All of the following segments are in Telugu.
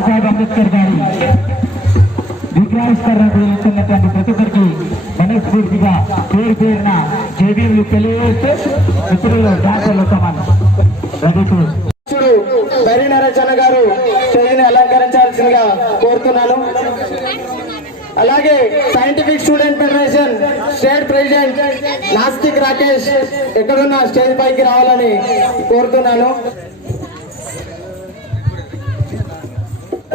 బాబాసాహెబ్ అంబేద్కర్ గారి విగ్రహావిష్కరణకు వెళ్తున్నటువంటి ప్రతి ఒక్కరికి మనస్ఫూర్తిగా పేరు పేరున జేబీలు తెలియజేస్తూ మిత్రులు డాక్టర్లు బైరి నరేచన్న గారు స్టేజ్ని అలంకరించాల్సిందిగా కోరుతున్నాను. అలాగే scientific student federation state president Nastik Rakesh ఎక్కడున్న స్టేజ్ పైకి రావాలని కోరుతున్నాను.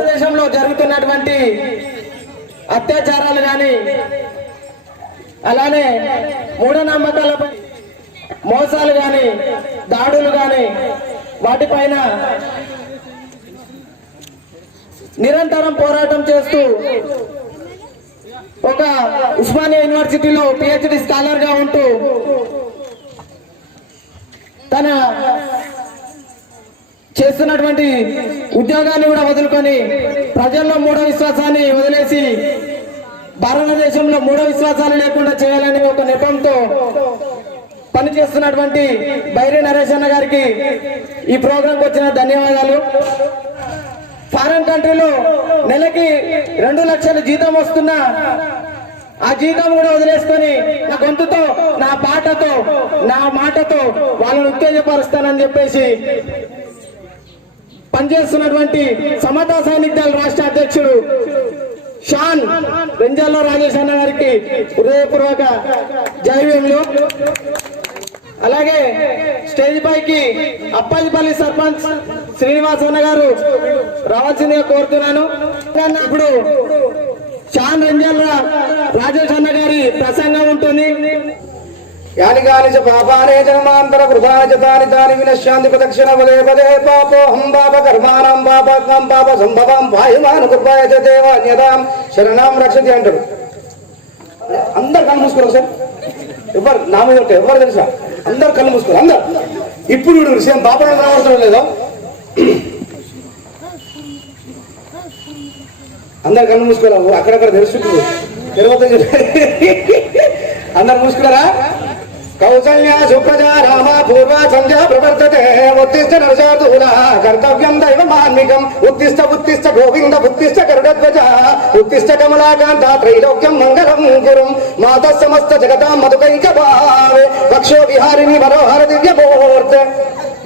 దేశంలో జరుగుతున్నటువంటి అత్యాచారాలు కానీ అలానే మూఢనమ్మకాలపై మోసాలు కానీ దాడులు కానీ వాటిపైన నిరంతరం పోరాటం చేస్తూ ఒక ఉస్మానియా యూనివర్సిటీలో పిహెచ్డి స్కాలర్ గా ఉంటూ తన చేస్తున్నటువంటి ఉద్యోగాన్ని కూడా వదులుకొని ప్రజల్లో మూఢ విశ్వాసాన్ని వదిలేసి భారతదేశంలో మూఢ విశ్వాసాలు లేకుండా చేయాలని ఒక నెపంతో పనిచేస్తున్నటువంటి బైరి నరేష్ అన్న గారికి ఈ ప్రోగ్రాంకి వచ్చిన ధన్యవాదాలు. ఫారెన్ కంట్రీలో నెలకి 2 లక్షల జీతం వస్తున్నా ఆ జీతం కూడా వదిలేసుకొని నా గొంతుతో నా పాటతో నా మాటతో వాళ్ళని ఉత్తేజపరుస్తానని చెప్పేసి పనిచేస్తున్నటువంటి సమతా సైనికుల రాష్ట్ర అధ్యక్షుడు షాన్ రెంజాల్లో రాజేష్ అన్న గారికి హృదయపూర్వక జైవ్యంలో. అలాగే స్టేజ్ పైకి అప్పాజిపల్లి సర్పంచ్ శ్రీనివాస్ అన్న గారు రావాల్సిందిగా కోరుతున్నాను. ఇప్పుడు షాన్ రెంజాల రాజేష్ అన్న గారి ప్రసంగం ఉంటుంది. యాని కాని చ పాపానే జన్మాంతర కృతాని చ తాని తాని వినశ్యాంతి ప్రదక్షిణ పదే పదే పాపోహం పాప కర్మాణం పాపకం పాప సంభవం వాయుమాను కృపాయ చ దేవాన్యదాం శరణాం రక్షతి అంటాడు. అందరు కళ్ళు మూసుకోరు సార్, ఎవరు నా మీద ఉంటే ఎవరు తెలుసా, అందరు కళ్ళు మూసుకోరు. అందరు ఇప్పుడు విషయం పాపం కనబడతాడు లేదో, అందరు కళ్ళు మూసుకోరావు, అక్కడక్కడ తెలుసుకుంటు తెలియదు. అందరు మూసుకున్నారా? కౌసల్యా సుప్రజా రామ పూర్వ సంధ్యా ప్రవర్తతే ఉత్తిష్ట నరసాధూలా కర్తవ్యం దైవమాన్మికం ఉత్తిష్ట ఉత్తిష్ట గోవింద ఉత్తిష్ట గరుడధ్వజ ఉత్తిష్ట కమలాకాంత త్రైలోక్యం మంగళం గురుం మాత సమస్త జగతాం మధుకైక భావే పక్షో విహారిణి మనోహర దివ్య మూర్తి.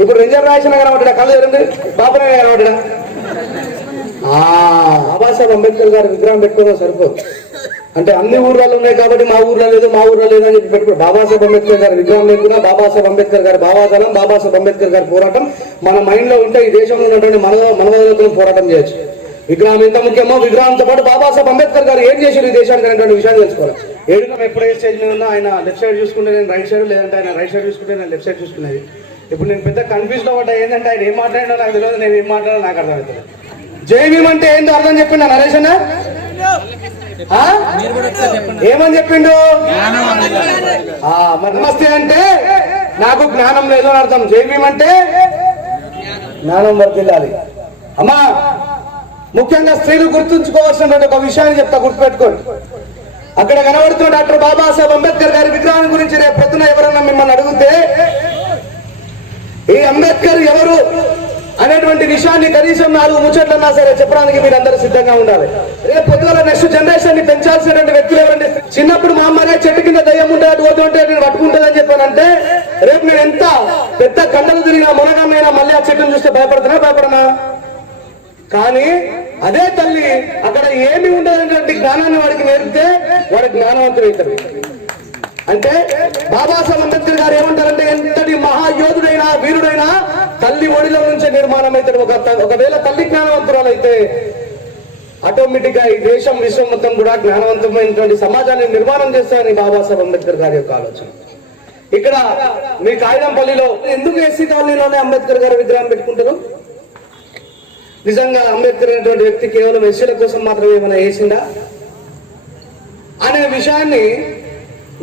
ఇప్పుడు రెంజర్ రాసిన కనబడ్డా, కళ్ళు ఎరండి బాబునే కనబడ్డా. బాబాసాహెబ్ అంబేద్కర్ గారి విగ్రహం పెట్టుకోవడం సరిపోదు. అంటే అన్ని ఊర్లలో ఉన్నాయి కాబట్టి మా ఊర్లో లేదు మా ఊర్లో లేదు అని చెప్పి పెట్టుకో. బాబాసాహెబ్ అంబేద్కర్ గారి విగ్రహం లేకున్నా బాబాసాహెబ్ అంబేద్కర్ గారి భావాజాలం బాబాసాహెబ్ అంబేద్కర్ గారి పోరాటం మన మైండ్ లో ఉంటే ఈ దేశంలో ఉన్నటువంటి మనవలతో పోరాటం చేయొచ్చు. విగ్రహం ఎంత ముఖ్యమో విగ్రహంతో పాటు బాబాసాహెబ్ అంబేద్కర్ గారు ఏం చేశారు ఈ దేశానికి అనేటువంటి విషయాన్ని తెలుసుకోవాలి. ఏడుగా ఎప్పుడైతే స్టేజ్ మీద ఉన్నా ఆయన లెఫ్ట్ సైడ్ చూసుకుంటే నేను రైట్ సైడ్, లేదంటే ఆయన రైట్ సైడ్ చూసుకుంటే నేను లెఫ్ట్ సైడ్ చూసుకునేది. ఇప్పుడు నేను పెద్ద కన్ఫ్యూజ్ లో పడ్డా. ఏంటంటే ఆయన ఏం మాట్లాడినా నాకు తెలియదు, నేను ఏం మాట్లాడినా నాకు అర్థమవుతుంది. జై భీమ్ అంటే ఏంటో అర్థం చెప్పిండు నరేష్ అన్న, ఏమని చెప్పిండు? మరి నమస్తే అంటే నాకు జ్ఞానం లేదు అని అర్థం. జై భీమ్ అంటే జ్ఞానం వర్తిల్లాలి. అమ్మా ముఖ్యంగా స్త్రీలు గుర్తుంచుకోవాల్సినటువంటి ఒక విషయాన్ని చెప్తా, గుర్తుపెట్టుకోండి. అక్కడ కనబడుతున్న డాక్టర్ బాబాసాహెబ్ అంబేద్కర్ గారి విగ్రహం గురించి రేపు పొద్దున ఎవరన్నా మిమ్మల్ని అడిగితే ఈ అంబేద్కర్ ఎవరు అనేటువంటి విషయాన్ని కనీసం 4 ముచ్చట్లన్నా సరే చెప్పడానికి మీరు అందరూ సిద్ధంగా ఉండాలి. రేపు పొద్దున నెక్స్ట్ జనరేషన్ ని పెంచాల్సినటువంటి వ్యక్తులు ఎవరంటే, చిన్నప్పుడు మా అమ్మనే చెట్టు కింద దయ్యం ఉంటే అటు పోతుంటే నేను పట్టుకుంటుందని చెప్పానంటే రేపు నేను ఎంత పెద్ద కండలు తిరిగినా మునగమైనా మళ్ళీ ఆ చెట్టును చూస్తే భయపడనా? కానీ అదే తల్లి అక్కడ ఏమి ఉండేటువంటి జ్ఞానాన్ని వాడికి నేర్పితే వాడికి జ్ఞానవంతుడైతాడు. అంటే బాబాసాహెబ్ అంబేద్కర్ గారు ఏమంటారంటే, ఎంతటి మహాయోధుడైనా వీరుడైనా తల్లి ఒడిలో నుంచే నిర్మాణం అవుతాడు. ఒకవేళ తల్లి జ్ఞానవంతురాలు అయితే ఆటోమేటిక్ గా ఈ దేశం విశ్వం మొత్తం కూడా జ్ఞానవంతమైనటువంటి సమాజాన్ని నిర్మాణం చేస్తారని బాబాసాహెబ్ అంబేద్కర్ గారి యొక్క ఆలోచన. ఇక్కడ మీ కాగితంపల్లిలో ఎందుకు ఎస్సీ కాలనీలోనే అంబేద్కర్ గారి విగ్రహం పెట్టుకుంటారు? నిజంగా అంబేద్కర్ అనేటువంటి వ్యక్తి కేవలం ఎస్సీల కోసం మాత్రమే ఏమైనా వేసిందా అనే విషయాన్ని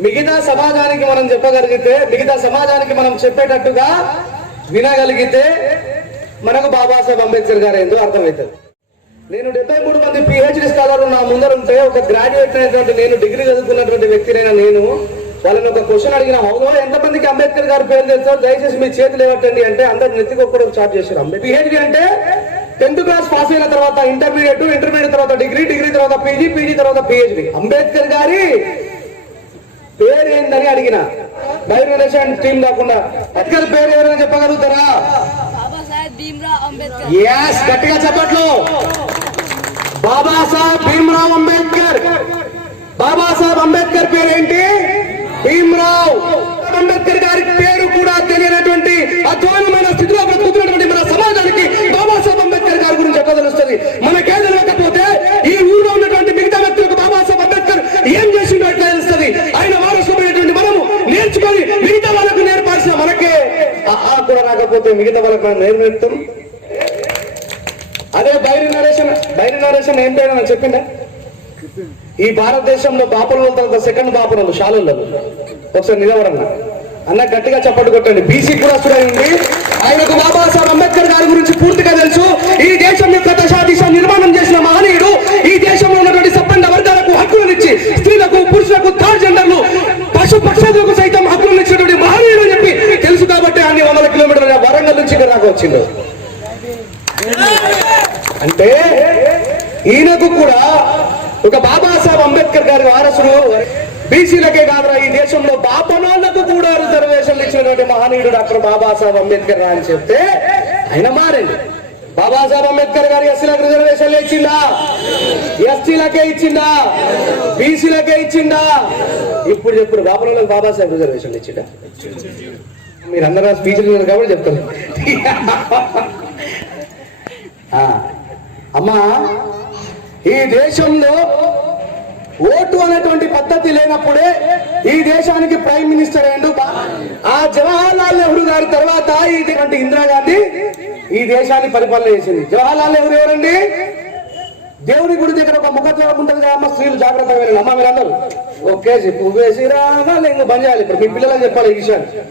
మిగతా సమాజానికి మనం చెప్పగలిగితే, మిగతా సమాజానికి మనం చెప్పేటట్టుగా వినగలిగితే మనకు బాబాసాహెబ్ అంబేద్కర్ గారు ఏందో అర్థమవుతుంది. నేను 73 మంది పిహెచ్డి స్కాలర్లు నా ముందరుంటే ఒక గ్రాడ్యుయేట్ అయినటువంటి నేను, డిగ్రీ చదువుకున్నటువంటి వ్యక్తినైనా నేను వాళ్ళని ఒక క్వశ్చన్ అడిగిన, అవును ఎంతమందికి అంబేద్కర్ గారు పేరు తెలుసో దయచేసి మీ చేతులు ఏవట్టండి అంటే అందరు నెత్తికి ఒక్కడు చార్జ్ చేశారు. పిహెచ్డి అంటే 10th క్లాస్ పాస్ అయిన తర్వాత ఇంటర్మీడియట్ తర్వాత డిగ్రీ తర్వాత పీజీ తర్వాత పిహెచ్డి. అంబేద్కర్ గారి పేరు ఏందని అడిగిన బైర్ రిలేషన్ టీం కాకుండా అంబేద్కర్ పేరు ఎవరైనా చెప్పగలుగుతారా? ఎస్, గట్టిగా చెప్పట్లు. బాబాసాహెబ్ భీమ్రావ్ అంబేద్కర్. బాబాసాహెబ్ అంబేద్కర్ పేరేంటి? భీమ్రావ్ అంబేద్కర్ గారి పేరు కూడా తెలియనటువంటి అధ్వానమైన స్థితిలో కూర్చున్నటువంటి మన సమాజానికి బాబాసాహెబ్ అంబేద్కర్ గారి గురించి ఎట్లా తెలుస్తుంది? మనకే తెలియకపోతే ఈ ఊళ్ళో ఉన్నటువంటి మిగతా వ్యక్తులకు బాబాసాహెబ్ అంబేద్కర్ ఏం చేసిండో ఎట్లా తెలుస్తుంది? ఆయన వారసులైనటువంటి మనము నేర్చుకొని మిగతా వాళ్ళకు నేర్పాల్సిన మనకే కూడా రాకపోతే మిగతా వాళ్ళకు మనం నేర్పుతాం. అదే బైరి నరేషన్ ఏంటైనా చెప్పిందా? ఈ భారతదేశంలో బాపనోళ్ళ తర్వాత సెకండ్ బాపనోళ్ళు శాలల్లో. ఒకసారి నిలవరన్న అన్న గట్టిగా చప్పట్లు కొట్టండి. బీసీ కులస్తుడై ఉండి ఆయనకు బాబాసాహెబ్ అంబేద్కర్ గారి గురించి పూర్తిగా తెలుసు. ఈ దేశం యొక్క దశాదిశ నిర్మాణం చేసిన మహనీయుడు. ఈ దేశంలో ఉన్నటువంటి సంపన్న వర్గాలకు హక్కులనిచ్చి స్త్రీలకు పురుషులకు థర్డ్ జెండర్లు పశు పక్షులకు సైతం హక్కులను ఇచ్చినటువంటి మహనీయుడు అని చెప్పి తెలుసు కాబట్టి అన్ని 100 కిలోమీటర్ల వరంగల్ నుంచి ఇక్కడ దాకా వచ్చిండు. అంటే ఈయనకు కూడా ఒక బాబాసాహెబ్ అంబేద్కర్ గారి వారసుడు. బీసీలకే కాదురా, ఈ దేశంలో బాపనోళ్లకు కూడా రిజర్వేషన్లు ఇచ్చినటువంటి మహనీయుడు డాక్టర్ బాబాసాహెబ్ అంబేద్కర్ అని చెప్తే ఆయన మారండి. బాబాసాహెబ్ అంబేద్కర్ గారు ఎస్సీలకు రిజర్వేషన్లు ఇచ్చిండా? ఎస్టీలకే ఇచ్చిండా? బీసీలకే ఇచ్చిండా? ఇప్పుడు చెప్పుడు బాపనోళ్ళకి బాబాసాహెబ్ రిజర్వేషన్లు ఇచ్చిండా? మీరు అందరూ స్పీచ్లు కాబట్టి చెప్తాను. అమ్మా, ఈ దేశంలో ఓటు అనేటువంటి పద్ధతి లేనప్పుడే ఈ దేశానికి ప్రైమ్ మినిస్టర్ అయ్యిండు. ఆ జవహర్లాల్ నెహ్రూ గారి తర్వాత ఇటువంటి ఇందిరాగాంధీ ఈ దేశాన్ని పరిపాలన చేసింది. జవహర్లాల్ నెహ్రూ ఎవరండి? దేవుని గుడి దగ్గర ఒక ముఖద్వారం ఉంటుంది కదా అమ్మ, స్త్రీలు జాగ్రత్తగా వెళ్ళండి అమ్మ. మీరందరూ ఓకే పువ్వేసి రాంగ్ బంద్ చేయాలి. ఇప్పుడు మీ పిల్లలకు చెప్పాలి ఈ విషయాన్ని.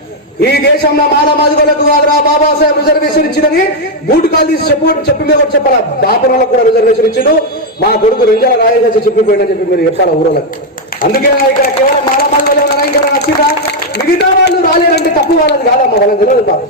ఈ దేశంలో మాదిగోళ్ళకు కాదురా బాబాసాహెబ్ రిజర్వేషన్ ఇచ్చిందని బూటు కాలు తీసి చెప్పి మీద కూడా చెప్పాలా. బాపనోళ్ళకు కూడా రిజర్వేషన్ ఇచ్చిండు. మా కొడుకు రెంజల రాయేసి చెప్పిపోయినా చెప్పి మీరు చెప్పాలా ఊరోళ్ళకి. అందుకే ఇక్కడ కేవలం మాదిగోళ్ళు ఉన్నారా, ఇంకా నచ్చిందా? మిగతా వాళ్ళు రాలేదంటే తప్పు వాళ్ళది కాదమ్మా, వాళ్ళకి తెలియదు పాపం.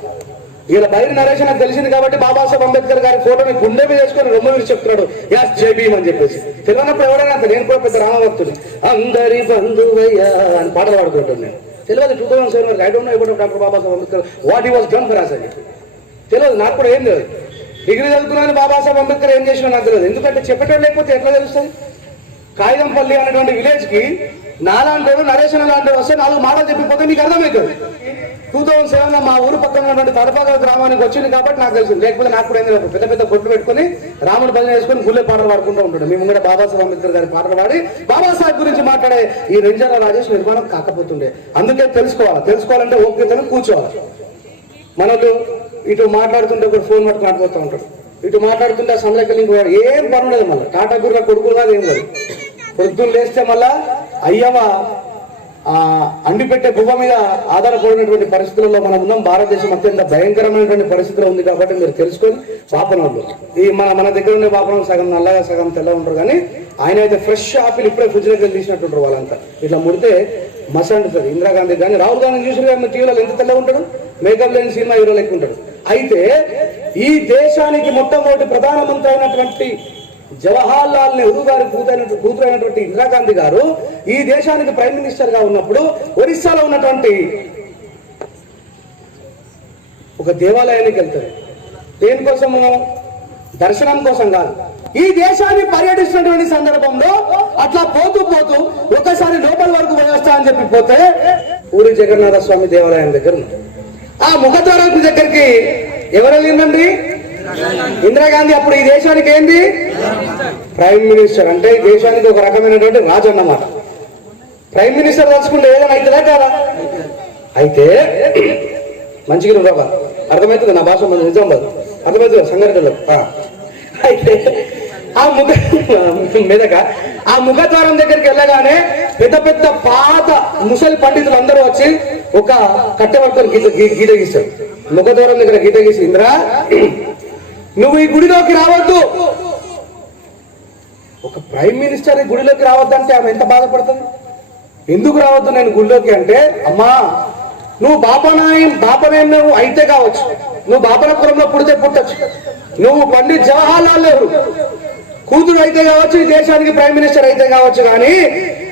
ఇలా బైరి నరేషన్ నాకు తెలిసింది కాబట్టి బాబాసాహెబ్ అంబేద్కర్ గారి ఫోటోని గుండె మీద వేసుకొని రొమ్మ మీద చెప్తున్నాడు యాస్ జై భీమ్ అని చెప్పేసి. తెలియనప్పుడు ఎవరైనా అంత, నేను కూడా పెద్ద రామభక్తుడు. అందరి బంధువయ్యా అని పాటలు పాడుకుంటాను నేను. తెలియదు 2007 వరకు. I don't know about doctor Babasaheb Ambedkar what he was done for us అని తెలియదు. నాకు కూడా ఏం తెలియదు. డిగ్రీ చదువుకున్నాను, బాబాసాహెబ్ అంబేద్కర్ ఏం చేసినా నాకు తెలియదు. ఎందుకంటే చెప్పటం లేకపోతే ఎట్లా తెలుస్తుంది? కాగితంపల్లి అనేటువంటి విలేజ్ కి నాలాంటి నరేషన్ లాంటి వస్తే 4 మాటలు చెప్పిపోతే నీకు అర్థమవుతుంది. 2007లో మా ఊరు పక్కన ఉన్నటువంటి తడపాగల గ్రామానికి వచ్చింది కాబట్టి నాకు తెలిసింది. లేకపోతే నాకు కూడా ఏం తెలియదు. పెద్ద పెద్ద కొట్లు పెట్టుకుని రాముడు భజన చేసుకుని గుళ్ళే పాటలు పాడుకుంటూ ఉంటాడు. మేము ముందు బాబాసాహెబ్ అంబేద్కర్ గారి పాటలు పాడి బాబాసాహెబ్ గురించి మాట్లాడే ఈ రెంజాల రాజేష్ నిర్మాణం కాకపోతుండే. అందుకే తెలుసుకోవాలంటే ఓపికతను కూర్చోవాలి. మనకు ఇటు మాట్లాడుతుంటే ఒకటి ఫోన్ పట్టుకుని ఆడిపోతూ ఉంటాడు. ఇటు మాట్లాడుతుంటే ఆ సమలకి ఏం పని ఉండదు. మళ్ళీ టాటా గురుగా కొడుకులు కాదు, ఏం కాదు. పొద్దున్న లేస్తే మళ్ళా అయ్యవ అండిపెట్టే గువ్వ మీద ఆధారపడినటువంటి పరిస్థితుల్లో మనం ఉన్నాం. భారతదేశం అత్యంత భయంకరమైనటువంటి పరిస్థితిలో ఉంది కాబట్టి మీరు తెలుసుకొని బాపనోళ్ళు ఈ మన దగ్గర ఉండే బాపనోళ్ళు సగం నల్లగా సగం తెల్ల ఉంటారు. కానీ ఆయన అయితే ఫ్రెష్ ఆపిల్ ఇప్పుడే ఫ్రిడ్జ్ దగ్గర తీసినట్టుంటారు. వాళ్ళంతా ఇట్లా ముడితే మస అంటుంది. ఇందిరాగాంధీ కానీ రాహుల్ గాంధీ చూసిన కానీ టీవీలో ఎంత తెల్లగా ఉంటాడు, మేకప్ లేని సినిమా హీరో లెక్క ఉంటాడు. అయితే ఈ దేశానికి మొట్టమొదటి ప్రధానమంత్రి అయినటువంటి జవహర్లాల్ నెహ్రూ గారి కూతురైనటువంటి ఇందిరాగాంధీ గారు ఈ దేశానికి ప్రైమ్ మినిస్టర్ గా ఉన్నప్పుడు ఒరిస్సాలో ఉన్నటువంటి ఒక దేవాలయానికి వెళ్తారు. దేనికోసము? దర్శనం కోసం కాదు. ఈ దేశాన్ని పర్యటిస్తున్నటువంటి సందర్భంలో అట్లా పోతూ ఒకసారి లోపల వరకు పోయేస్తా అని చెప్పి పోతే పూరి జగన్నాథ స్వామి దేవాలయం దగ్గర ఉంది. ఆ ముఖద్వారం దగ్గరికి ఎవరు వెళ్ళిందండి? ఇందిరాగాంధీ. అప్పుడు ఈ దేశానికి ఏంది? Prime minister. అంటే ఈ దేశానికి ఒక రకమైనటువంటి రాజు అన్నమాట. ప్రైమ్ మినిస్టర్ తలుచుకుంటే ఏదైనా అవుతుందా కాదా? అయితే మంచిగా బాబా అర్థమవుతుంది. నా భాష మన నిజం బాబు అర్థమవుతుంది సంఘటనలో. అయితే ఆ ముఖద్వారం దగ్గరికి వెళ్ళగానే పెద్ద పెద్ద పాత ముసలి పండితులు అందరూ వచ్చి ఒక కట్టె పట్టుకొని గీత గీస్తారు. ముఖద్వారం దగ్గర గీత గీసి, ఇంద్రా నువ్వు ఈ గుడిలోకి రావద్దు. ఒక ప్రైమ్ మినిస్టర్ ఈ గుడిలోకి రావద్దంటే ఆమె ఎంత బాధపడుతుంది? ఎందుకు రావద్దు నేను గుడిలోకి అంటే, అమ్మా నువ్వు బాపనాయం నువ్వు అయితే కావచ్చు, నువ్వు బాపనపురంలో పుడితే పుట్టచ్చు, నువ్వు పండిత్ జవహర్లాల్ నెహ్రూ కూతురు అయితే కావచ్చు, ఈ దేశానికి ప్రైమ్ మినిస్టర్ అయితే కావచ్చు, కానీ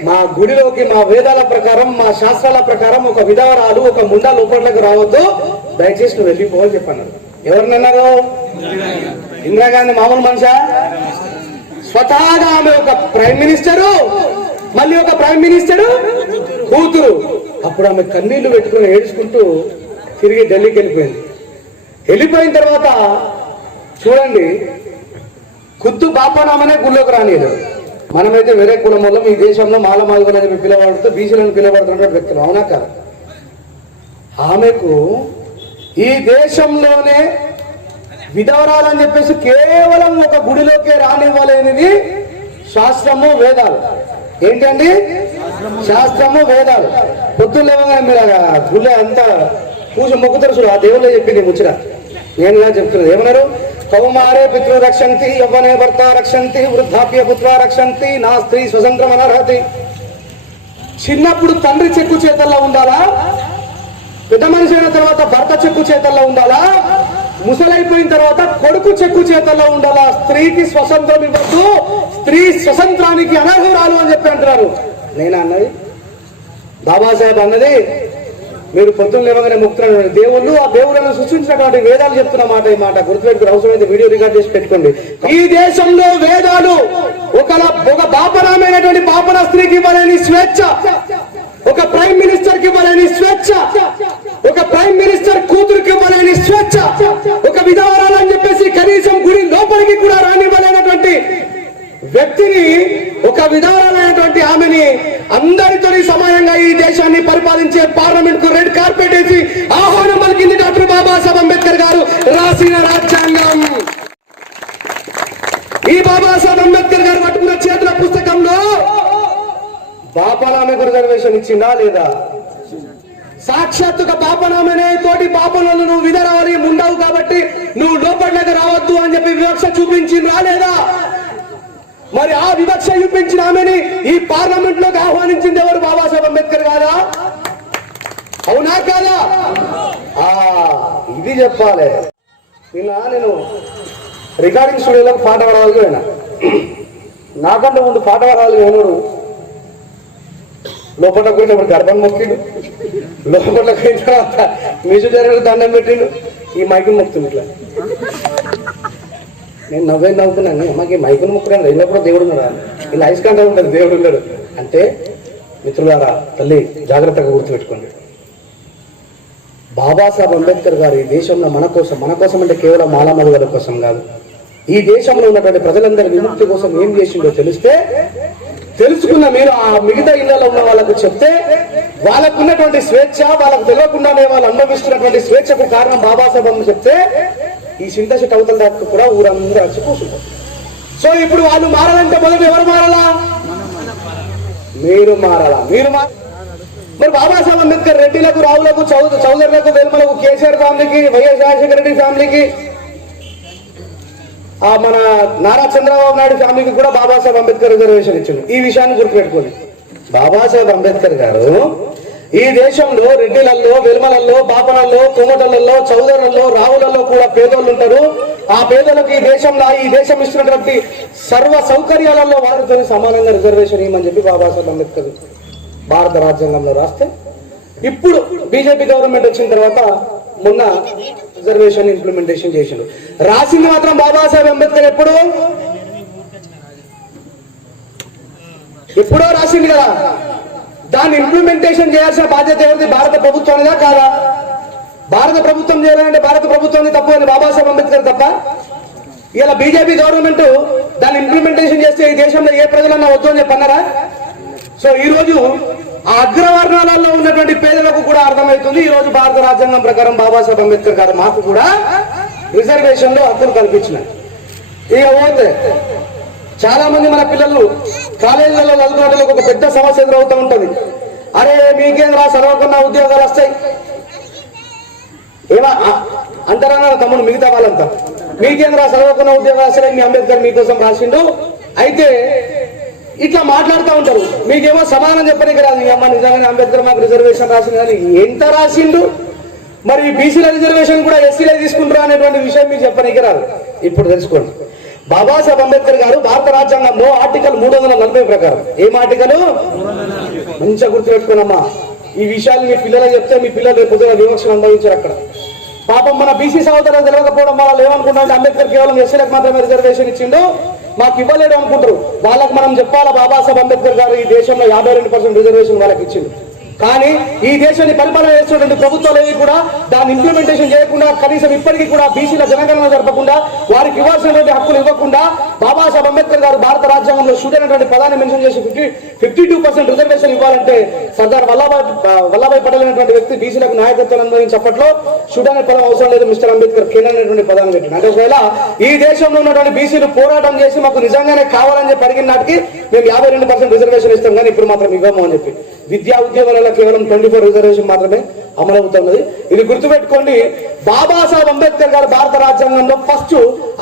మా గుడిలోకి మా వేదాల ప్రకారం మా శాస్త్రాల ప్రకారం ఒక విధవరాలు ఒక ముండా లోపట్లకు రావద్దు, దయచేసి నువ్వు వెళ్ళిపోవని చెప్పన్నారు. ఎవరినన్నారు? ఇందిరాగాంధీ మామూలు మనిషా? స్వతహాగా ఆమె ఒక ప్రైమ్ మినిస్టరు, మళ్ళీ ఒక ప్రైమ్ మినిస్టరు కూతురు. అప్పుడు ఆమె కన్నీళ్లు పెట్టుకుని ఏడ్చుకుంటూ తిరిగి ఢిల్లీకి వెళ్ళిపోయింది. వెళ్ళిపోయిన తర్వాత చూడండి, ఖుద్దు బాపానామనే గుళ్ళోకి రానియదు. మనమైతే వేరే కులం వల్ల ఈ దేశంలో మాల మాదిగలని పిలవడుతూ బీసీలను పిలవడుతున్న వ్యక్తులు, అవునా కాదు? ఆమెకు ఈ దేశంలోనే విధవరాలని చెప్పేసి కేవలం ఒక గుడిలోకే రానివ్వలేనిది శాస్త్రము వేదాలు. ఏంటండి? శాస్త్రము వేదాలు. పొద్దున్న లేవగానే మీరు గుళ్ళ అంతా పూజ మొక్కుతారు చూడు, ఆ దేవుళ్ళే చెప్పింది ముచ్చట, నేను చెప్తున్నది. ఏమన్నారు? కౌమారే పితృ రక్షంతి, యవ్వనే భర్త రక్షంతి, వృద్ధాప్య పుత్ర రక్షంతి, నా స్త్రీ స్వతంత్రం అనర్హతి. చిన్నప్పుడు తండ్రి చెక్కు చేతల్లో ఉండాలా, పెద్ద మనిషి అయిన తర్వాత భర్త చెక్కు చేతల్లో ఉండాలా, ముసలైపోయిన తర్వాత కొడుకు చెక్కు చేతల్లో ఉండాలా. స్త్రీకి స్వతంత్రం ఇవ్వద్దు, స్త్రీ స్వతంత్రానికి అనర్హురాలు అని చెప్పి అంటున్నారు. నేనా అన్నది? బాబాసాహెబ్ అన్నది. మీరు పొద్దున్న లేవగానే ముక్తున్న దేవుళ్ళు, ఆ దేవుళ్ళను సృష్టించినటువంటి వేదాలు చెప్తున్న మాట. ఈ మాట గుర్తుపెట్టుకుని అవసరమైతే వీడియో రికార్డ్ చేసి పెట్టుకోండి. ఈ దేశంలో వేదాలు ఒక బాపనామైనటువంటి బాపన స్త్రీకి ఇవ్వలేని స్వేచ్ఛ, ఒక ప్రైమ్ మినిస్టర్ కి ఇవ్వలేని స్వేచ్ఛ, ఒక ప్రైమ్ మినిస్టర్ కూతురుకి ఇవ్వలేని స్వేచ్ఛ, ఒక విధవరాలని చెప్పేసి కనీసం గుడి లోపలికి కూడా రానివ్వలేనటువంటి వ్యక్తిని, ఒక విధవరాలైనటువంటి ఆమెని అందరితో సమానంగా ఈ దేశాన్ని పరిపాలించే పార్లమెంట్ కు రెడ్ కార్పెట్ వేసి ఆహ్వానం పలికింది డాక్టర్ బాబాసాహెబ్ అంబేద్కర్ గారు రాసిన రాజ్యాంగం. ఈ బాబాసాహెబ్ అంబేద్కర్ గారు పట్టుకున్న చేతుల పుస్తకంలో బాపనామెకు రిజర్వేషన్ ఇచ్చిందా లేదా? సాక్షాత్తుగా పాపనామనే తోటి పాపలను నువ్వు విధరావాలి ఉండవు కాబట్టి నువ్వు లోపలికి రావద్దు అని చెప్పి వివక్ష చూపించిందా లేదా? మరి ఆ వివక్ష చూపించిన ఆమెని ఈ పార్లమెంట్ లోకి ఆహ్వానించింది ఎవరు? బాబాసాహెబ్ అంబేద్కర్ కాదా? అవునా కాదా? ఇది చెప్పాలి. నేను రికార్డింగ్ స్టూడియోలోకి పాట పాడవాలి పోయినా, నాకంటే ముందు పాట పాడవాలి పోయినాడు. లోపలికి పోయినప్పుడు గర్భం మొక్కిండు, లోపలికి పోయిన తర్వాత మ్యూజిక్ డైరెక్టర్ దండం పెట్టిండు, ఈ మైకుని మొక్కుతుంది ఇట్లా. నేను నవ్వుకున్నాను, మాకు మైకుని మొక్కున్నాను, ఎన్నప్పుడు దేవుడు ఉన్నాడు, ఇలా ఐస్కాంతం ఉంటుంది, దేవుడు ఉన్నాడు అంటే. మిత్రులారా, తల్లి జాగ్రత్తగా గుర్తుపెట్టుకోండి. బాబాసాహెబ్ అంబేద్కర్ గారు ఈ దేశంలో మన కోసం అంటే కేవలం మాలామదుల కోసం కాదు, ఈ దేశంలో ఉన్నటువంటి ప్రజలందరి విముక్తి కోసం ఏం చేసిండో తెలిస్తే, తెలుసుకున్న మీరు ఆ మిగతా ఇళ్లలో ఉన్న వాళ్ళకు చెప్తే, వాళ్ళకు ఉన్నటువంటి స్వేచ్ఛ, వాళ్ళకు తెలియకుండానే వాళ్ళు అనుభవిస్తున్నటువంటి స్వేచ్ఛకు కారణం బాబాసాహెబ్ అని చెప్తే, ఈ సింతశ కవితల దాకా కూడా ఊరందరూ వచ్చి కూర్చుంటారు. సో ఇప్పుడు వాళ్ళు మారాలంటే మొదటి ఎవరు మారాలా? మీరు మారాలా? మరి బాబాసాహెబ్ అంబేద్కర్ రెడ్డిలకు, రావులకు, చౌదరులకు, వేల్మలకు, కేసీఆర్ ఫ్యామిలీకి, వైఎస్ రాజశేఖర రెడ్డి ఫ్యామిలీకి, మన నారా చంద్రబాబు నాయుడు ఫ్యామిలీకి కూడా బాబాసాహెబ్ అంబేద్కర్ రిజర్వేషన్ ఇచ్చింది. ఈ విషయాన్ని గుర్తుపెట్టుకోండి. బాబాసాహెబ్ అంబేద్కర్ గారు ఈ దేశంలో రెడ్డిలలో, వెల్మలలో, బాపనల్లో, కోమటలలో, చౌదరులలో, రావులలో కూడా పేదోళ్ళు ఉంటారు. ఆ పేదలకు ఈ దేశం ఇస్తున్నటువంటి సర్వ సౌకర్యాలలో వారితో సమానంగా రిజర్వేషన్ ఇవ్వమని చెప్పి బాబాసాహెబ్ అంబేద్కర్ భారత రాజ్యాంగంలో రాస్తే, ఇప్పుడు బీజేపీ గవర్నమెంట్ వచ్చిన తర్వాత మొన్న రిజర్వేషన్ ఇంప్లిమెంటేషన్ చేసిండు. రాసింది మాత్రం బాబాసాహెబ్ అంబేద్కర్ ఎప్పుడో రాసింది కదా. దాన్ని ఇంప్లిమెంటేషన్ చేయాల్సిన బాధ్యత ఎవరిది? భారత ప్రభుత్వానిదా కాదా? భారత ప్రభుత్వం చేయాలంటే భారత ప్రభుత్వాన్ని తప్పు అని బాబాసాహెబ్ అంబేద్కర్ తప్ప? ఇలా బీజేపీ గవర్నమెంట్ దాన్ని ఇంప్లిమెంటేషన్ చేస్తే ఈ దేశంలో ఏ ప్రజలన్నా వద్దు అని చెప్పన్నారా? సో ఈ రోజు ఆ అగ్రవర్ణాలలో ఉన్నటువంటి పేదలకు కూడా అర్థమవుతుంది, ఈ రోజు భారత రాజ్యాంగం ప్రకారం బాబాసాహెబ్ అంబేద్కర్ గారు మాకు కూడా రిజర్వేషన్ లో హక్కులు కల్పించినారు. ఇక పోతే చాలా మంది మన పిల్లలు కాలేజీలలో చదువుకోవడానికి ఒక పెద్ద సమస్య ఎదురవుతూ ఉంటది. అరే మీకేం రా, చదవకుండా ఉద్యోగాలు వస్తాయి ఏమా అంటారా తమ్ముడు? మిగతా వాళ్ళంతా మీకేం రా, చదవకుండా ఉద్యోగాలు వస్తాయి, మీ అంబేద్కర్ మీకోసం రాసిండు. అయితే ఇట్లా మాట్లాడుతూ ఉంటారు. మీకేమో సమాధానం చెప్పడానికి రాదు. మీ అమ్మ నిజంగానే అంబేద్కర్ మాకు రిజర్వేషన్ రాసింది, కానీ ఎంత రాసిండు? మరి బీసీల రిజర్వేషన్ కూడా ఎస్సీలే తీసుకుంటారు అనేటువంటి విషయం మీకు చెప్పడానికి రాదు. ఇప్పుడు తెలుసుకోండి. బాబాసాహెబ్ అంబేద్కర్ గారు భారత రాజ్యాంగంలో ఆర్టికల్ 340 ప్రకారం, ఏం ఆర్టికల్? మంచిగా గుర్తుపెట్టుకున్నామా, ఈ విషయాలు మీ పిల్లలకు చెప్తే మీ పిల్లలు రేపు పొద్దున వివక్షను అనుభవించారు అక్కడ. పాపం మన బీసీ సహోదరులు తెలియకపోవడం వల్ల ఏమనుకుంటాం, అంబేద్కర్ కేవలం ఎస్సీలకు మాత్రమే రిజర్వేషన్ ఇచ్చిండు, మాకు ఇవ్వలేడు అనుకుంటారు. వాళ్ళకి మనం చెప్పాలా, బాబాసాహెబ్ అంబేద్కర్ గారు ఈ దేశంలో 52% రిజర్వేషన్ వాళ్ళకి ఇచ్చిండు. కానీ ఈ దేశాన్ని పరిపాలన చేస్తున్నటువంటి ప్రభుత్వాలు ఏవి కూడా దాన్ని ఇంప్లిమెంటేషన్ చేయకుండా, కనీసం ఇప్పటికీ కూడా బీసీల జనగణన జరపకుండా, వారికి ఇవ్వాల్సినటువంటి హక్కులు ఇవ్వకుండా, బాబాసాహెబ్ అంబేద్కర్ గారు భారత రాజ్యాంగంలో షూట్ అయినటువంటి పదాన్ని మెన్షన్ చేసి 52% రిజర్వేషన్ ఇవ్వాలంటే సర్దార్ వల్లభాయ్ పటేల్ అనేటువంటి వ్యక్తి బీసీలకు నాయకత్వం అనుభవించప్పట్లో షూట్ అనే పదం అవసరం లేదు, మిస్టర్ అంబేద్కర్ కేంద్ర అనేటువంటి పదాన్ని పెట్టింది. అంటే ఒకవేళ ఈ దేశంలో ఉన్నటువంటి బీసీలు పోరాటం చేసి మాకు నిజంగానే కావాలని చెప్పి అడిగిన నాటికి మేము 52% రిజర్వేషన్ ఇస్తాం, కానీ ఇప్పుడు మాత్రం ఇవ్వము అని చెప్పి. విద్యా ఉద్యోగాలలో కేవలం 24 రిజర్వేషన్ మాత్రమే అమలవుతున్నది. ఇది గుర్తుపెట్టుకోండి. బాబాసాహెబ్ అంబేద్కర్ గారు భారత రాజ్యాంగంలో ఫస్ట్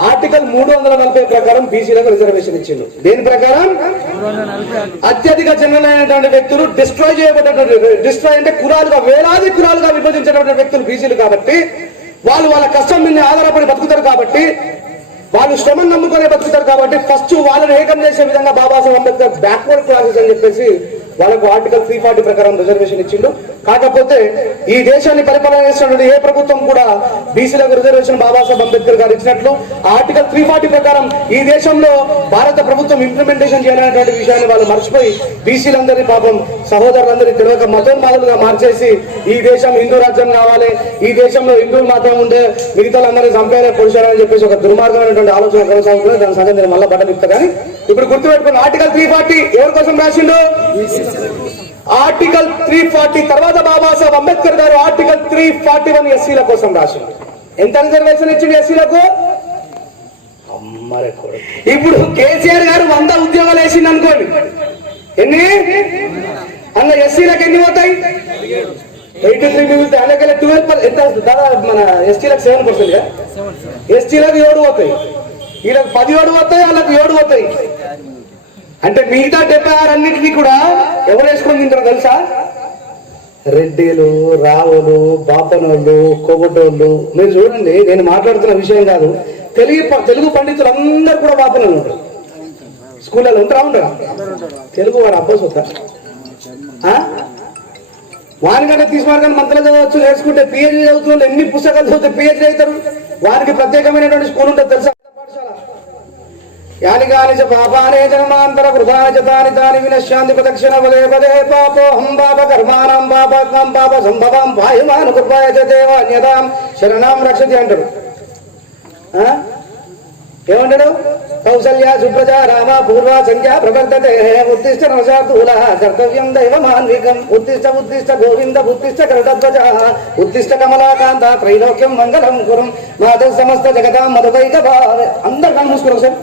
ఆర్టికల్ 340 ప్రకారం బీసీలకు రిజర్వేషన్ ఇచ్చిండు. దేని ప్రకారం? అత్యధిక జనరైనటువంటి వ్యక్తులు డిస్ట్రాయ్ చేయబడ్డటువంటి, డిస్ట్రాయ్ అంటే కులాలుగా, వేలాది కులాలుగా విభజించినటువంటి వ్యక్తులు బీసీలు కాబట్టి, వాళ్ళు వాళ్ళ కష్టం మీద ఆధారపడి బతుకుతారు కాబట్టి, వాళ్ళు శ్రమను నమ్ముకునే బతుకుతారు కాబట్టి, ఫస్ట్ వాళ్ళని ఏకం చేసే విధంగా బాబాసాహెబ్ అంబేద్కర్ బ్యాక్వర్డ్ క్లాసెస్ అని చెప్పేసి వాళ్ళకు ఆర్టికల్ 340 ప్రకారం రిజర్వేషన్ ఇచ్చిండు. కాకపోతే ఈ దేశాన్ని పరిపాలన చేస్తున్నటువంటి ఏ ప్రభుత్వం కూడా బీసీలకు రిజర్వేషన్ బాబాసాహెబ్ అంబేద్కర్ గారు ఇచ్చినట్లు ఆర్టికల్ 340 ప్రకారం ఈ దేశంలో భారత ప్రభుత్వం ఇంప్లిమెంటేషన్ చేయాలనేటువంటి విషయాన్ని వాళ్ళు మర్చిపోయి బీసీలందరినీ పాపం సహోదరులందరినీ తెలియక మతోన్మాదులుగా మార్చేసి ఈ దేశం హిందూ రాజ్యం కావాలి, ఈ దేశంలో హిందువులు మాత్రం ఉంటే మిగతా అందరినీ చంపేలా పొడిచారని చెప్పేసి ఒక దుర్మార్గమైనటువంటి ఆలోచన కొనసాగుతుంది. దాని సంగతి నేను మళ్ళీ బట్ట చెప్తా. కానీ ఇప్పుడు గుర్తుపెట్టుకున్న ఆర్టికల్ 340 ఎవరి కోసం రాసిండు? ఆర్టికల్ 340 తర్వాత బాబాసాహెబ్ అంబేద్కర్ గారు ఆర్టికల్ 341 ఎస్సీల కోసం రాసిండు. ఎంత రిజర్వేషన్ ఇచ్చిండు ఎస్సీలకు? ఇప్పుడు కేసీఆర్ గారు 100 ఉద్యోగాలు వేసింది అనుకోండి, ఎన్ని అందులో ఎస్సీలకు ఎన్ని పోతాయి? 83 మిగులుతాయి. అందుకే 12% ఎంత దాదాపు మన ఎస్టీలకు 7%, ఎస్టీలకు 7 పోతాయి, వీళ్ళకి 17 పోతాయి, వాళ్ళకి 7 పోతాయి. అంటే మిగతా 76 అన్నింటినీ కూడా ఎవరు వేసుకొని తింటారో తెలుసా? రెడ్డిలు, రావులు, బాపనోళ్ళు, కొవ్వటోళ్ళు. మీరు చూడండి, నేను మాట్లాడుతున్న విషయం కాదు, తెలుగు పండితులు అందరూ కూడా బాపనోళ్ళు ఉంటారు. స్కూళ్ళలో ఉంటారా? ఉండరా? తెలుగు వాడు అబ్బోస్ వద్దా? వానికంటే తీసుకుని మంత్రులు చదవచ్చు, నేర్చుకుంటే పిహెచ్డీ చదువుతున్న ఎన్ని పుస్తకాలు చదివితే పిహెచ్డీ అవుతారు. వారికి ప్రత్యేకమైనటువంటి స్కూల్ ఉంటుంది తెలుసా? యానిగాని చ పాపానే జన్మాంతర కృతాని చ తాని తాని వినశ్యాంతి ప్రదక్షిణ పదే పదే పాపోహం పాప కర్మాణం పాపం పాప సంభవం వాయుమాన కృపాయ చ దేవాన్యతాం శరణాం రక్షతి అంటాడు. ఏమంటాడు? కౌసల్య సుప్రజా రామ పూర్వ సంధ్యా ప్రవర్తతే ఉత్తిష్ట నవశార్దూల కర్తవ్యం దైవమాన్వికం ఉత్తిష్ట ఉత్తిష్ట గోవింద ఉత్తిష్ట కరుడధ్వజ ఉత్తిష్ట కమలాకాంత త్రైలోక్యం మంగళం కురుం మాధవ సమస్త జగదాం మధువైక భావ. అందరు కళ్ళు మూసుకోరు సార్,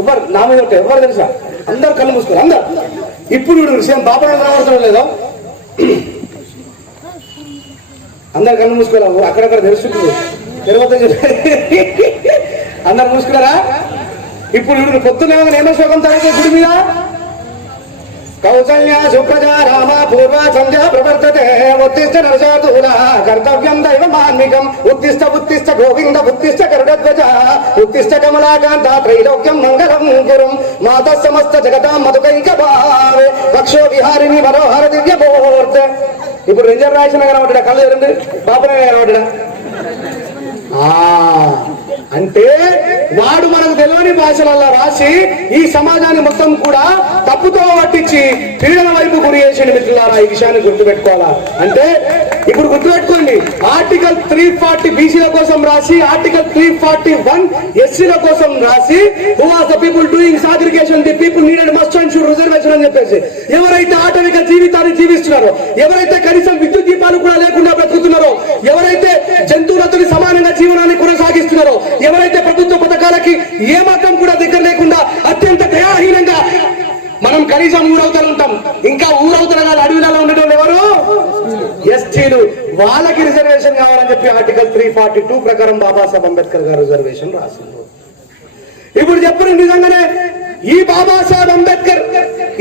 ఎవరు నామ ఎవరు తెలుసా? అందరు కళ్ళు మూసుకోరు, అందరు. ఇప్పుడు విషయం బాపడం కనబడతాం లేదో, అందరు కళ్ళు మూసుకోవాలి. అక్కడక్కడ తెలుస్తుంది, అందరు మూసుకున్నారా? ఇప్పుడు పొద్దున నేమశోకం తగ్గే గుడి మీద కౌసల్య సుప్రజా రామ పూర్వ సంధ్యా ప్రవర్తతే ఉత్తిష్ట నరశార్దూల కర్తవ్యం దైవమాన్వికం ఉత్తిష్ట ఉత్తిష్ట గోవింద ఉత్తిష్ట గరుడధ్వజ ఉత్తిష్ట కమలాకాంత త్రైలోక్యం మంగళం గురుం మాత సమస్త జగతాం మధుకైక భావే పక్షో విహారిణి మనోహర దివ్య మూర్తి. ఇప్పుడు రంజన్ రాసిన కనబడ్డా, కళ్ళు ఎరండి బాబునే కనబడ్డా. అంటే వాడు మనకు తెలియని భాషలలో రాసి ఈ సమాజాన్ని మొత్తం కూడా తప్పుతో పట్టించి పీడన వైపు గురి చేసిండు. మిత్రులారా, ఈ విషయాన్ని గుర్తుపెట్టుకోవాలా. అంటే ఇప్పుడు గుర్తుపెట్టుకోండి, ఆర్టికల్ 340 బీసీల కోసం రాసి, ఆర్టికల్ 341 ఎస్సీల కోసం రాసి, who are the people doing segregation, the people needed must and should reservation అని చెప్పేసి, ఎవరైతే ఆటవిక జీవితాన్ని జీవిస్తున్నారో, ఎవరైతే కనీసం విద్యుత్ దీపాలు కూడా లేకుండా బ్రతుకుతున్నారో, ఎవరైతే జంతువులతో సమానంగా జీవనాన్ని కొనసాగిస్తున్నారో, ఎవరైతే ప్రభుత్వ పథకాలకి ఏమాత్రం కూడా దగ్గర లేకుండా అత్యంత దయాహీనంగా మనం కనీసం ఊరవుతారు ఉంటాం, ఇంకా ఊరవుతారు కాదు అడవిలలో ఉండేటోళ్ళు ఎవరు? ఎస్టీలు. వాళ్ళకి రిజర్వేషన్ కావాలని చెప్పి ఆర్టికల్ 342 ప్రకారం బాబాసాహెబ్ అంబేద్కర్ గారు రిజర్వేషన్ రాసింది. ఇప్పుడు చెప్పండి, నిజంగానే ఈ బాబాసాహెబ్ అంబేద్కర్,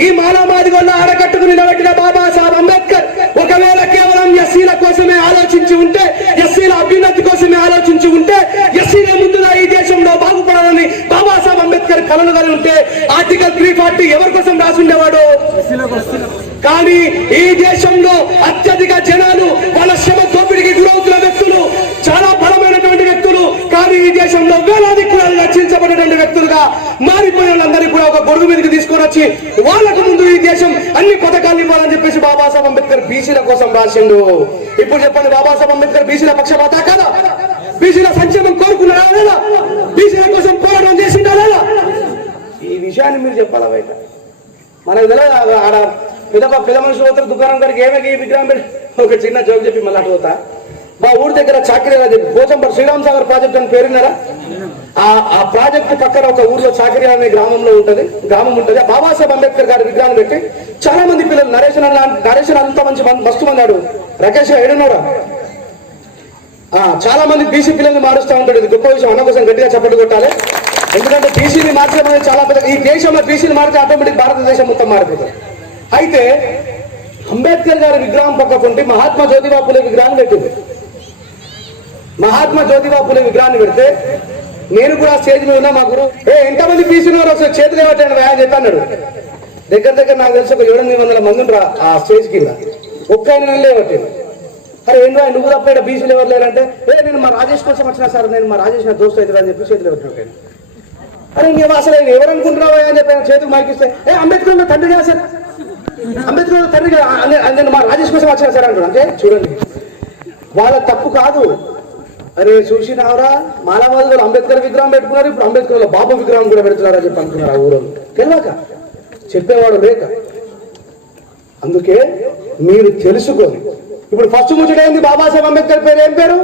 ఈ మానవవాదిగోళ్ళ ఆడకట్టుకు నిలబెట్టిన బాబాసాహెబ్ అంబేద్కర్ ఒకవేళ కేవలం ఎస్సీల కోసమే ఆలోచించి ఉంటే, ఎస్సీల అభ్యున్నతి కోసమే ఆలోచించి ఉంటే, ఎస్సీల ముందుగా ఈ దేశంలో బాగుపడాలని బాబాసాహెబ్ అంబేద్కర్ కలలు కలిగి ఉంటే ఆర్టికల్ 340 ఎవరి కోసం రాసుండేవాడు? కానీ ఈ దేశంలో అత్యధిక జనాలు వాళ్ళ శ్రమ దోపిడికి గురవుతున్న వ్యక్తులు, చాలా బలమైనటువంటి వ్యక్తులు, కానీ ఈ దేశంలో వేలాది కులాలు రక్షించబడినటువంటి వ్యక్తులుగా మారిపోయిన వాళ్ళందరినీ కూడా ఒక గొడుగు మీదకి తీసుకొని వచ్చి వాళ్ళకు ముందు ఈ దేశం అన్ని పథకాలు ఇవ్వాలని చెప్పేసి బాబాసాహెబ్ అంబేద్కర్ బీసీల కోసం రాసిండు. ఇప్పుడు చెప్పండి, బాబాసాహెబ్ అంబేద్కర్ బీసీల పక్షపాత కాదా? బీసీల సంక్షేమం కోరుకున్నారా లేదా? బీసీల కోసం పోరాటం చేసిండా లేదా? ఈ విషయాన్ని మీరు చెప్పాలా బయట? మనకు తెలియదు. ఆడ పెద్ద మనుషులు పోతారు దుకాణం గారికి, ఏమైనా ఈ విగ్రహం పెట్టి ఒక చిన్న జోక్ చెప్పి మళ్ళీ అటు పోతా. మా ఊరి దగ్గర చాకరీలా చెప్పి పోచంపల్లి శ్రీరామ్ సాగర్ ప్రాజెక్ట్ అని పేరున్నారా? ఆ ప్రాజెక్టు పక్కన ఒక ఊర్లో చాకరీ అనే గ్రామం ఉంటుంది. ఆ బాబాసాహెబ్ అంబేద్కర్ గారి విగ్రహాన్ని పెట్టి చాలా మంది పిల్లలు, నరేషన్ అంత మస్తు మంది ఆడు రాకేష్ ఏడున్నారా, చాలా మంది బీసీ పిల్లల్ని మారుస్తూ ఉంటాడు. ఇది గొప్ప విషయం, అన్న కోసం గట్టిగా చప్పట్లు కొట్టాలి. ఎందుకంటే బీసీని మార్చడం అనేది చాలా పెద్ద. ఈ దేశంలో బీసీని మారితే ఆటోమేటిక్ భారతదేశం మొత్తం మారిపోతుంది. అయితే అంబేద్కర్ గారి విగ్రహం పక్కకుంటే మహాత్మా జ్యోతిబా ఫులే విగ్రహాన్ని పెట్టింది. మహాత్మా జ్యోతిబా ఫులే విగ్రహాన్ని పెడితే నేను కూడా స్టేజ్ మీద ఉన్నా. మా గురువు ఎంతమంది బీసీలు అసలు చేతులు ఏమట్టండి వ్యాయామం చెప్పన్నాడు. దగ్గర నాకు తెలిసి ఒక 700-800 మంది ఉంటారు ఆ స్టేజ్ కింద. ఒక్క ఆయన లేవట్టాడు. అరే ఏంటో నువ్వు తప్ప ఇక్కడ బీసీలు ఎవరు లేరంటే, నేను మా రాజేష్ కోసం వచ్చినా సార్, నేను మా రాజేష్ నా దోస్తు అవుతుంది అని చెప్పి చేతులు పెట్టిన. అరే ఇంకేమో అసలు ఎవరు అనుకుంటున్నావా అని చెప్పి చేతులు మాకిస్తే, అంబేద్కర్ తండ్రి కదా సార్, అంబేద్కర్ తండ్రి నేను మా రాజేష్ కోసం వచ్చాను సార్ అంటాడు. అంటే చూడండి, వాళ్ళ తప్పు కాదు. అరే చూసినావరా, మానవాదులు అంబేద్కర్ విగ్రహం పెట్టుకున్నారు, ఇప్పుడు అంబేద్కర్ బాబు విగ్రహం కూడా పెడుతున్నారా చెప్పి అనుకున్నారు ఆ ఊరు. తెలియక చెప్పేవాడు లేక. అందుకే మీరు తెలుసుకోండి. ఇప్పుడు ఫస్ట్ ముచ్చటైంది బాబాసాహెబ్ అంబేద్కర్ పేరు ఏం పేరు?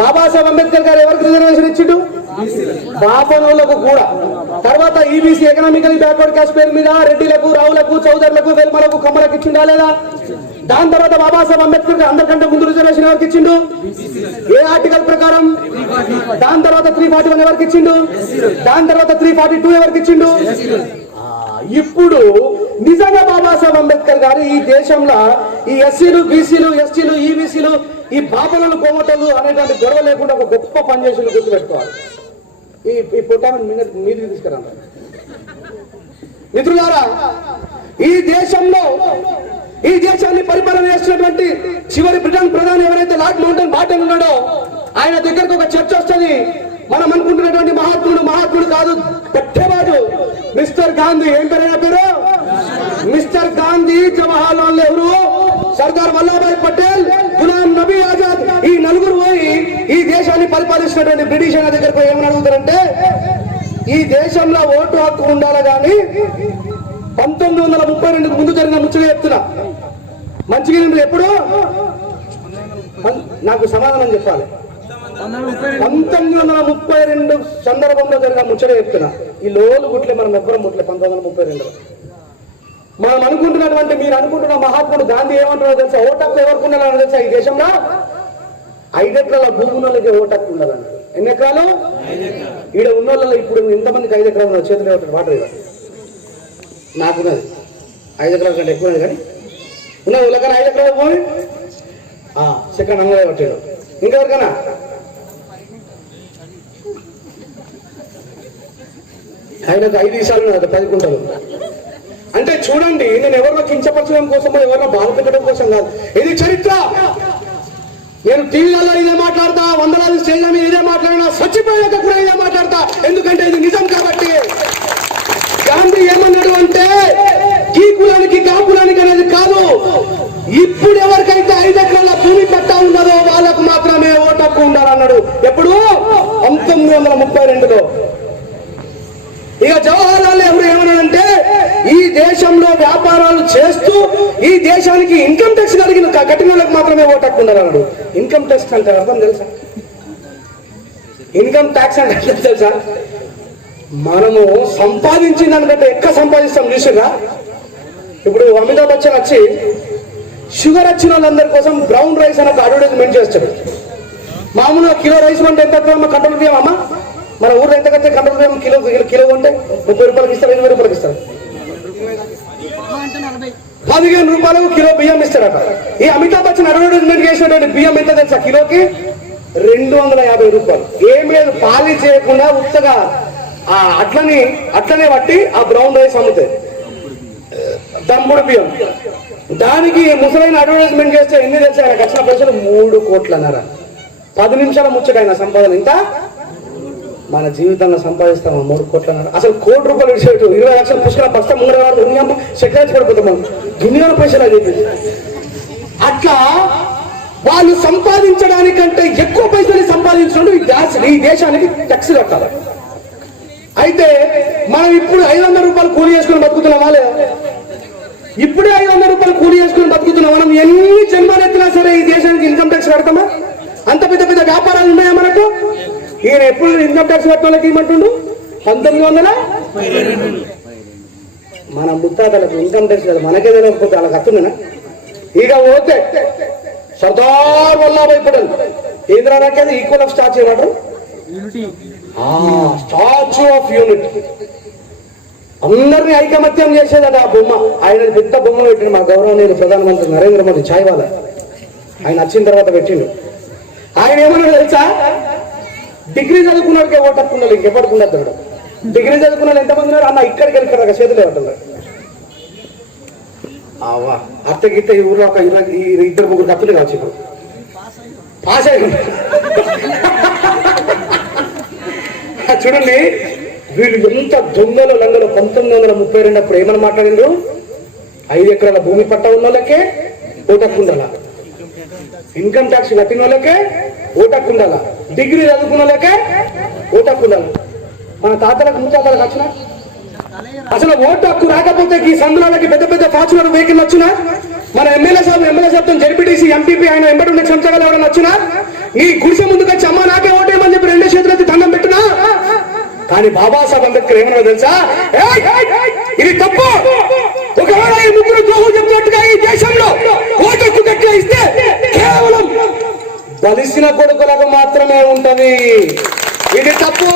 బాబాసాహెబ్ అంబేద్కర్ గారు ఎవరికి రిజర్వేషన్ ఇచ్చిండు? బాపనోళ్లకు కూడా. తర్వాత ఈబీసీ ఎకనామికలీ బ్యాక్వర్డ్ క్యాస్ట్ పేరు మీద రెడ్డిలకు, రావులకు, చౌదరులకు, వెల్మలకు, కమ్మలకు ఇచ్చిండా లేదా? దాని తర్వాత బాబాసాహెబ్ అంబేద్కర్ అందరికంటే ముందు రిజర్వేషన్ ఎవరికి ఇచ్చిండు? ఏ ఆర్టికల్ ప్రకారం? దాని తర్వాత 341 ఎవరికి ఇచ్చిండు? దాని తర్వాత 342 ఎవరికి ఇచ్చిండు? ఇప్పుడు నిజంగా బాబాసాహెబ్ అంబేద్కర్ గారు ఈ దేశంలో ఈ ఎస్సీలు, బీసీలు, ఎస్టీలు, ఈబీసీలు, ఈ బాపనలు, కోమటలు అనేటువంటి గొడవ లేకుండా ఒక గొప్ప పనిచేసి గుర్తుపెట్టుకోవాలి. ఈ పుట్టాన్ని మీరు తీసుకురా మిత్రులారా. ఈ దేశంలో ఈ దేశాన్ని పరిపాలన చేస్తున్నటువంటి చివరి బ్రిటన్ ప్రధాని ఎవరైతే లార్డ్ మౌంటన్ బాటన్ ఉన్నాడో ఆయన దగ్గరకు ఒక చర్చ వస్తుంది. మనం అనుకుంటున్నటువంటి మహాత్ముడు కాదు, పట్టేవాడు మిస్టర్ గాంధీ. ఏం పేరైనా పేరు? మిస్టర్ గాంధీ, జవహర్లాల్ నెహ్రూ, సర్దార్ వల్లభాయ్ పటేల్, గులాం నబీ ఆజాద్, ఈ నలుగురు పోయి ఈ దేశాన్ని పరిపాలిస్తున్నటువంటి బ్రిటిష్ ఆయన దగ్గర పోయి ఏమని అడుగుతారంటే, ఈ దేశంలో ఓటు హక్కు ఉండాలి కానీ 1932 ముందు జరిగిన ముచ్చట చెప్తున్నా. మంచిగా ఎప్పుడు నాకు సమాధానం చెప్పాలి. 1932 సందర్భంలో జరిగిన ముచ్చట చెప్తున్నా. ఈ లోలు గుట్లే మనం ఎవ్వరం ముట్లే 1932. మనం అనుకుంటున్నటువంటి, మీరు అనుకుంటున్న మహాత్ముడు గాంధీ ఏమంటున్నారో తెలుసా? ఓటక్కు ఎవరికి ఉండాలని తెలుసా? ఈ దేశంలో 5 ఎకరాల భూమి ఉన్నోళ్ళకి ఓటక్కు ఉండాలన్నారు. ఎన్ని ఎకరాలు? ఈడ ఉన్నోళ్ళలో ఇప్పుడు ఎంతమందికి 5 ఎకరాలు చేతులు ఏమంటారు? వాటర్ ఇవ్వాలి. నాకున్నది 5 ఎకరాల కంటే ఎక్కువ కానీ ఉన్నది. ఉల్లకన్నా 5 ఎకరాల భూమి సెకండ్ అంగ పట్టాడు. ఇంకెవరికన్నా ఆయనకు 5 ఈసాలు 10 కుంటలు. అంటే చూడండి, నేను ఎవరినో కించపరచడం కోసం, ఎవరినో బాధపెట్టడం కోసం కాదు. ఇది చరిత్ర. నేను టీవీలలో ఇదే మాట్లాడతా, వందలాది స్టేజ్ మీద ఇదే మాట్లాడినా, చచ్చిపోయాక కూడా ఇదే మాట్లాడతా. ఎందుకంటే ఇది నిజం కాబట్టి. గాంధీ ఏమన్నాడు అంటే, ఈ కులానికి కా కులానికి అనేది కాదు, ఇప్పుడు ఎవరికైతే 5 ఎకరాల భూమి పట్టా ఉన్నదో వాళ్ళకు మాత్రమే ఓటు హక్కు ఉండాలన్నాడు. ఎప్పుడు? 1932లో. ఇక జవహర్లాల్ నెహ్రూ ఏమన్నాడంటే, ఈ దేశంలో వ్యాపారాలు చేస్తూ ఈ దేశానికి ఇన్కమ్ ట్యాక్స్ కట్టిన వాళ్ళకి మాత్రమే ఓటు హక్కు ఉండాలన్నాడు. ఇన్కమ్ ట్యాక్స్ అంటే అర్థం తెలుసా? ఇన్కమ్ ట్యాక్స్ అంటే తెలుసా? మనము సంపాదించిన దానికంటే ఎక్కువ సంపాదిస్తాం. చూసిరా, ఇప్పుడు అమితాబ్ బచ్చన్ వచ్చి షుగర్ వచ్చిన వాళ్ళందరి కోసం బ్రౌన్ రైస్ అని ఒక అడ్వర్టైజ్మెంట్ చేస్తాడు. మామూలుగా కిలో రైస్ అంటే ఎంత కంట్రోల్ చేయమమ్మా? మన ఊర్లో ఎంత కట్టే కంట్రోల్ బియ్యం కిలో ఉంటే 30 రూపాయలకి ఇస్తారు, 20 రూపాయలకి ఇస్తారు. 15 రూపాయలకు కిలో బియ్యం ఇస్తారట. ఈ అమితాబ్ బచ్చన్ అడ్వర్టైజ్మెంట్ చేసినటువంటి బియ్యం ఎంత తెలుసా? కిలోకి 250 రూపాయలు. ఏం లేదు, పాలి చేయకుండా ఉత్తగా అట్లనే పట్టి ఆ బ్రౌన్ రైస్ అమ్ముతాయి, దంపుడు బియ్యం. దానికి ముసలైన అడ్వర్టైజ్మెంట్ చేస్తే ఎన్ని తెలుసా? ఆయనకు వచ్చిన పైసలు 3 కోట్లన్నర. 10 నిమిషాల ముచ్చట ఆయన సంపాదన. ఇంత మన జీవితంలో సంపాదిస్తాము 3 కోట్లన్నర. అసలు ₹1 కోటి విషయం 20 లక్షలు పుష్కర బస్తా ముంగడ సెక్రటరీ పడిపోతాం మనం దునియాల పైసలు అని చెప్పి. అట్లా వాళ్ళు సంపాదించడానికంటే ఎక్కువ పైసలు సంపాదించడం ఈ దేశానికి ట్యాక్స్ కట్టాలి. అయితే మనం ఇప్పుడు 500 రూపాయలు కూలి చేసుకుని బతుకుతున్నామా లేదా? ఇప్పుడే 500 రూపాయలు కూలి చేసుకుని బతుకుతున్నాం. మనం ఎన్ని జన్మలు ఎత్తినా సరే ఈ దేశానికి ఇన్కమ్ ట్యాక్స్ కడతామా? అంత పెద్ద పెద్ద వ్యాపారాలు ఉన్నాయా మనకు? ఈయన ఎప్పుడు ఇన్కమ్ ట్యాక్స్ కట్టాలకి ఏమంటుండు? 1922. మన ముత్తాతలకు ఇన్కమ్ ట్యాక్స్ కదా, మనకే తెలియకపోతే వాళ్ళకి అత్తుందనా? ఇక పోతే సర్దార్ వల్లభాయ్ పటేల్ ఏంద్రానాకేది ఈక్వల్ ఆఫ్ స్టాచ్యూ ఏమంటారు? Statue of unity. అందరినీ ఐకమత్యం చేసేదట ఆ బొమ్మ. ఆయన పెద్ద బొమ్మ పెట్టిండు మా గౌరవనీయులు ప్రధానమంత్రి నరేంద్ర మోదీ ఛాయ్వాలా. ఆయన వచ్చిన తర్వాత పెట్టిండు. ఆయన ఏమన్నాడు తెలుసా? డిగ్రీ చదువుకున్నాడికే ఓటక్కున్నాడు, ఇంకెప్పటికున్నాడు. డిగ్రీ చదువుకున్నాడు ఎంతమంది ఉన్నారు అన్న? ఇక్కడికి వెళ్ళిపోయారు, చేతులు పట్టున్నారు. అత్త గిత్త ఈ ఊర్లో ఒక 2-3 అప్పులు కావచ్చు. ఇప్పుడు పాస్ అయ్యి చూడండి వీళ్ళు ఎంత దొంగలు లంగలు. 1932 అప్పుడు ఏమని మాట్లాడిండ్రు? 5 ఎకరాల భూమి పట్ట ఉన్న వాళ్ళకే ఓటక్కుండాల, ఇన్కమ్ ట్యాక్స్ కట్టిన వాళ్ళకే ఓటక్కుండాల, డిగ్రీ చదువుకున్న వాళ్ళకే ఓటక్కుండాల. మన తాతలకు ముత్తాతలకు వచ్చిన అసలు ఓటు హక్కు రాకపోతే ఈ సందులకి పెద్ద పెద్ద ఫార్చునర్ వెహికల్ వచ్చినా, మన ఎమ్మెల్యే సాబ్ జడ్పీటీసీ ఎంపీపీ ఆయన ఎంబడి ఉండే సంస్థలు ఎవరైనా వచ్చినా ఈ గుడిసె ముందుకు వచ్చి అమ్మ నాకే ఓటేయమని చెప్పి 2 చేతులెత్తి దండం పెట్టినా. కానీ బాబాసాహెబ్ అంబేద్కర్ ఏమన్నా తెలుసా? ఇది తప్పు. ఒకవేళ ఈ ముగ్గురు ద్రోహం చెప్పినట్టుగా ఈ దేశంలో ఓటు హక్కు గట్టిగా ఇస్తే కేవలం బలిసిన కొడుకులకు మాత్రమే ఉంటది. ఇది తప్పు.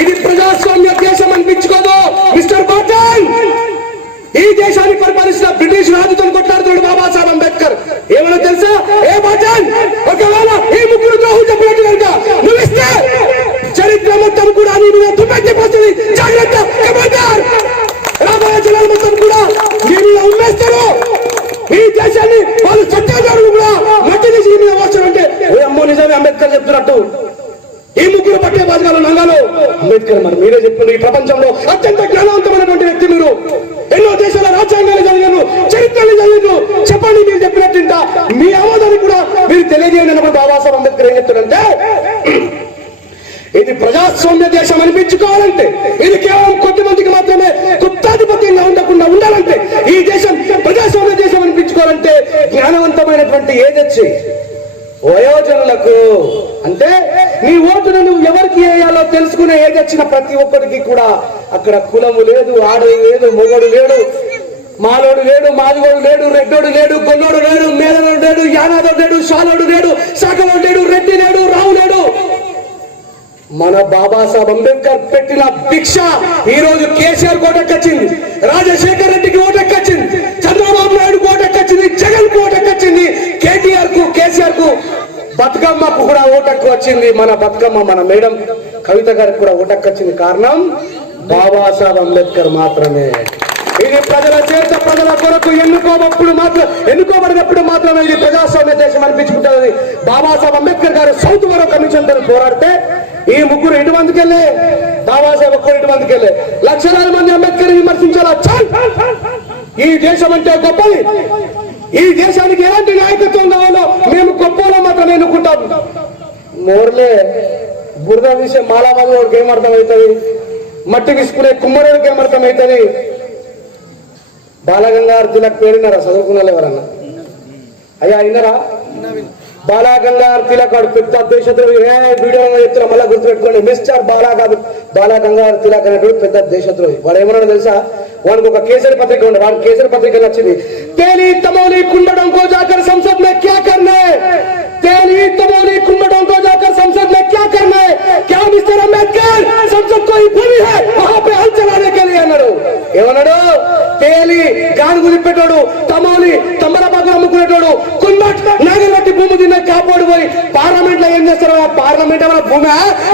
ఇది ప్రజాస్వామ్య దేశం అనిపించుకోదు. మిస్టర్ బాటన్, ఈ దేశాన్ని పరిపాలిస్తున్న బ్రిటిష్ రాజుతో కొట్లాడుతున్నాడు బాబాసాహెబ్ అంబేద్కర్. ఏమన్నా తెలుసా? ఏ బాటన్, ఒకవేళ ఈ ముగ్గురు ద్రోహం చెప్పినట్టు కనుక నువ్వు ఇస్తే చరిత్ర మొత్తం కూడా నీ మీద తుమ్మెత్తిపోతుంది. జాగ్రత్త. రాబోయే జనాలు మొత్తం కూడా నీ మీద ఉమ్మేస్తారు. ఈ దేశాన్ని వాళ్ళు చట్టాదారులు కూడా మట్టి తీసి నీ మీద వచ్చారంటే అమ్మో నిజమే అంబేద్కర్ చెప్తున్నట్టు. ఈ ముగ్గురు పట్టే బాధ్యతలు నంగాలు అంబేద్కర్. మరి మీరే చెప్పింది, ఈ ప్రపంచంలో అత్యంత జ్ఞానవంతమైనటువంటి వ్యక్తి మీరు. ఎన్నో దేశాల రాజ్యాంగాలు చదివారు, చరిత్రలు చదివారు. చెప్పండి, మీరు చెప్పినట్టు మీ ఆమోదాన్ని కూడా మీరు తెలియజేయనప్పుడు బాబాసాహెబ్ అంబేద్కర్ ఏం చెప్తాడంటే, ఇది ప్రజాస్వామ్య దేశం అనిపించుకోవాలంటే, ఇది కేవలం కొద్ది మందికి మాత్రమే గుప్తాధిపత్యంగా ఉండకుండా ఉండాలంటే, ఈ దేశం ప్రజాస్వామ్య దేశం అనిపించుకోవాలంటే జ్ఞానవంతమైనటువంటి ఏదొచ్చి వయోజనులకు, అంటే నీ ఓటును నువ్వు ఎవరికి వేయాలో తెలుసుకునే ఏజ్ వచ్చిన ప్రతి ఒక్కరికి కూడా అక్కడ కులము లేదు, ఆడది లేదు, మొగడు లేడు, మాలోడు లేడు, మాదిగోడు లేడు, రెడ్డోడు లేడు, గొల్లోడు లేడు, మేదలోడు లేడు, యానాదోడు లేడు, షాలోడు లేడు, శాఖలోడు లేడు, రెడ్డి లేడు, రావు లేడు. మన బాబాసాహెబ్ అంబేద్కర్ పెట్టిన భిక్ష ఈ రోజు కేసీఆర్ కోటెక్కొచ్చింది, రాజశేఖర్ రెడ్డికి ఓటెక్కొచ్చింది, చంద్రబాబు నాయుడు ఓటెక్కొచ్చింది, జగన్ కు ఓటెక్కొచ్చింది, కేటీఆర్ కు, కేసీఆర్ కు, బతుకమ్మకు కూడా ఓటక్కు వచ్చింది. మన బతుకమ్మ, మన మేడం కవిత గారికి కూడా ఓటక్కొచ్చింది. కారణం బాబాసాహెబ్ అంబేద్కర్ మాత్రమే. ఇది ప్రజల చేత ప్రజల కొరకు ఎన్నుకోబడినప్పుడు మాత్రమే ఇది ప్రజాస్వామ్య దేశం అనిపించుకుంటుంది. బాబాసాహెబ్ అంబేద్కర్ గారు సౌత్ వరో కమిషన్ తో పోరాడితే ఈ ముగ్గురు ఇటువంటికి వెళ్ళే, బాబాసాహెబ్ ఒక్కరు ఇటువంటికి వెళ్ళే, లక్షలాది మంది అంబేద్కర్ విమర్శించాలా. ఈ దేశం అంటే గొప్పది, ఈ దేశానికి ఎలాంటి నాయకత్వం కావాలో మేము గొప్పలో మాత్రం ఎన్నుకుంటాం. మోర్లే బురద విషయం మాలాబాద్ వాడికి ఏమర్థమవుతుంది, మట్టి విసుకునే కుమ్మరుడికి ఏమర్థమవుతుంది. బాలగంగాధర్ తిలక్ పేరున్నారా? చదువుకున్న ఎవరన్నా? అయ్యా అయినారా? బాలగంగాధర్ తిలక్ వాడు పెద్ద దేశద్రోహి. వీడియోలో చెప్తున్నా, మళ్ళా గుర్తుపెట్టుకోండి. మిస్టర్ బాలగంగాధర్ తిలక్ అనేటువంటి పెద్ద దేశద్రోహి. వాడు ఏమన్నా తెలుసా? వాడికి ఒక కేసరి పత్రిక ఉండే, వాడికి కేసరి పత్రిక వచ్చింది, तेली तमोली कुंभड़ों को जाकर संसद में क्या करना है, तेली तमोली कुंभड़ों को जाकर संसद में क्या करना है, क्या मिस्टर अंबेडकर संसद कोई भूमि है वहां पे हल चलाने के लिए అన్నాడు. ఏమన్నాడు? తేలి గాను గుదిపెట్టాడు, తమోలి తమ్మరపాకు అమ్ముకునేటోడు, కుమ్మట్ నాగలబట్టి భూమి తిన్న కాపాడు పోయి పార్లమెంట్ లో ఏం చేస్తారు? పార్లమెంట్ ఏమైనా భూమి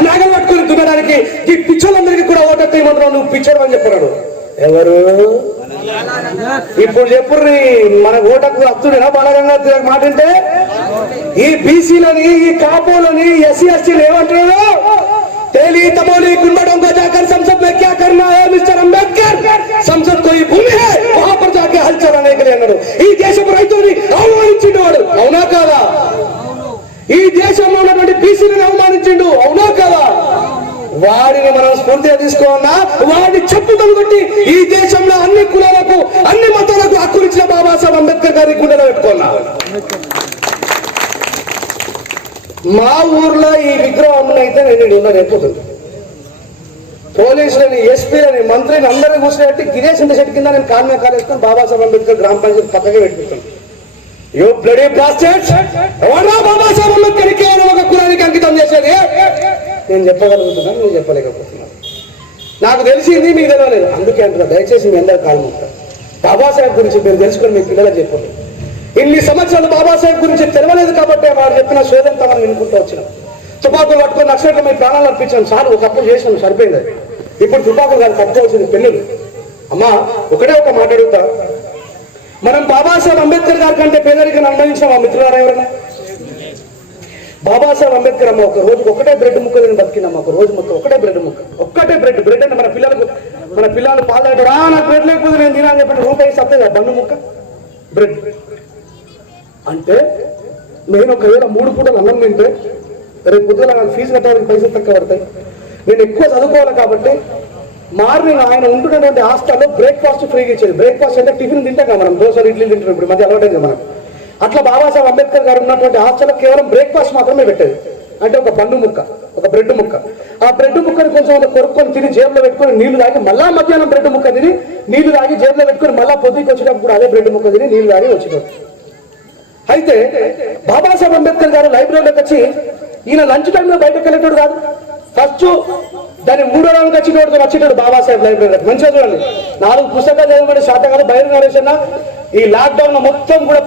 నాగలు పట్టుకుని దున్నడానికి ఈ పిచ్చోళ్ళందరికీ కూడా ఓటెత్తే మాత్రం నువ్వు పిచ్చోడు అని చెప్పాడు. ఎవరు ఇప్పుడు చెప్పుర్రి మన ఓటకు అత్తుడేనా బలగంగా మాట అంటే? ఈ బీసీలని, ఈ కాపోలని, ఎస్సీ ఎస్టీలు ఏమంటున్నారు? तेली तमोली कुंभड़ों को जाकर संसद में क्या करना है मिस्टर अंबेडकर? संसद कोई भूमि है वहां पर जाके हल चलाने के लिए అన్నాడు. ఈ దేశపు రైతుని అవమానించిండు. అవునా కాదా? ఈ దేశంలో ఉన్నటువంటి బీసీలను అవమానించిండు. అవునా కాదా? వాడిని మనం స్ఫూర్తిగా తీసుకోవాలన్నా వాడిని చెప్పుకొని కొట్టి ఈ దేశంలో అన్ని కులాలకు, అన్ని మతాలకు హక్కునిచ్చిన బాబాసాహెబ్ అంబేద్కర్ గారి గుండెలో పెట్టుకున్నా. మా ఊర్లో ఈ విగ్రహం అయితే నేను రేపుతుంది. పోలీసులని, ఎస్పీలని, మంత్రిని అందరినీ కూర్చోబెట్టి గిరీష్ చెట్టు కింద నేను కాలు మీద కాలేసుకొని బాబాసాహెబ్ అంబేద్కర్ గ్రామ పంచాయతీ పక్కగా పెట్టుకుంటాను. యూ బ్లడీ బ్లాస్టర్స్, ఎవరా బాబాసాహెబ్ అంబేద్కర్ కేవలం ఒక కులానికి అంకితం చేసేది? నేను చెప్పగలుగుతున్నాను, నేను చెప్పలేకపోతున్నాను. నాకు తెలిసింది మీకు తెలియలేదు, అందుకే అంటున్నా. దయచేసి మీ అందరు కాలు మొక్తారు. బాబాసాహెబ్ గురించి మీరు తెలుసుకొని మీ పిల్లలకు చెప్పండి. ఇన్ని సంవత్సరాలు బాబాసాహెబ్ గురించి తెలవలేదు కాబట్టి వాడు చెప్పిన శోధంతా మనం వినుకుంటూ వచ్చినాం. తుపాకులు పట్టుకొని నక్సలైట్లు మీ ప్రాణాలు అర్పించాను. సార్ ఒకప్పుడు చేసాను, సరిపోయింది. ఇప్పుడు తుపాకులు కాదు పట్టుకోవాల్సింది పెళ్ళిళ్ళు. అమ్మా ఒకటే ఒక మాట అడుగుతా, మనం బాబాసాహెబ్ అంబేద్కర్ గారి కంటే పేదరికను అనుభవించిన మా మిత్రులారా ఎవరైనా? బాబాసాహెబ్ అంబేద్కర్ అమ్మ ఒక రోజు ఒకటే బ్రెడ్ ముక్క నేను బతికినమ్మా. ఒక రోజు మొత్తం ఒకటే బ్రెడ్ ముక్క, ఒక్కటే బ్రెడ్. బ్రెడ్ అంటే మన పిల్లలు పాలు తాగుతారు. నాకు బ్రెడ్ లేకపోతే నేను తినాలని చెప్పిన రూపాయి సత్తే బండు ముక్క బ్రెడ్ అంటే నేను ఒకవేళ 3 పూటలు అన్నం తింటే రేపు పొద్దున నాకు ఫీజు కట్టడానికి పైసలు తక్కువ పడతాయి. నేను ఎక్కువ చదువుకోవాలి కాబట్టి మార్నింగ్ ఆయన ఉంటున్నటువంటి హాస్టల్లో బ్రేక్ఫాస్ట్ ఫ్రీగా ఇచ్చేది. బ్రేక్ఫాస్ట్ అంటే టిఫిన్ తింటాం కదా మనం, దోశలు ఇడ్లీ తింటున్నాం ఇప్పుడు మధ్య అలవాటైంది మనకు. అట్లా బాబాసాహెబ్ అంబేద్కర్ గారు ఉన్నటువంటి హాస్టల్లో కేవలం బ్రేక్ఫాస్ట్ మాత్రమే పెట్టేది. అంటే ఒక పండు ముక్క, ఒక బ్రెడ్ ముక్క. ఆ బ్రెడ్ ముక్కని కొంచెం కొరుక్కొని తిని జేబులో పెట్టుకొని నీళ్లు తాగి మళ్ళా మధ్యాహ్నం బ్రెడ్ ముక్క తిని నీళ్లు తాగి జేబులో పెట్టుకొని మళ్ళా పొద్దుకి వచ్చేటప్పుడు అదే బ్రెడ్ ముక్క తిని నీళ్లు తాగి వచ్చేటప్పుడు. అయితే బాబాసాహెబ్ అంబేద్కర్ గారు లైబ్రరీలోకి వచ్చి ఈయన లంచ్ టైంలో బయటకు వెళ్ళేటోడు కాదు. ఫస్ట్ దాన్ని 3వ రౌండ్కి వచ్చేటోడు బాబాసాహెబ్ లైబ్రరీలోకి. మంచిగా చూడండి, 4 పుస్తకాలు చదవబడి శాతకాలు బయలు నరేసిన ఈ లాక్డౌన్ లో మొత్తం కూడా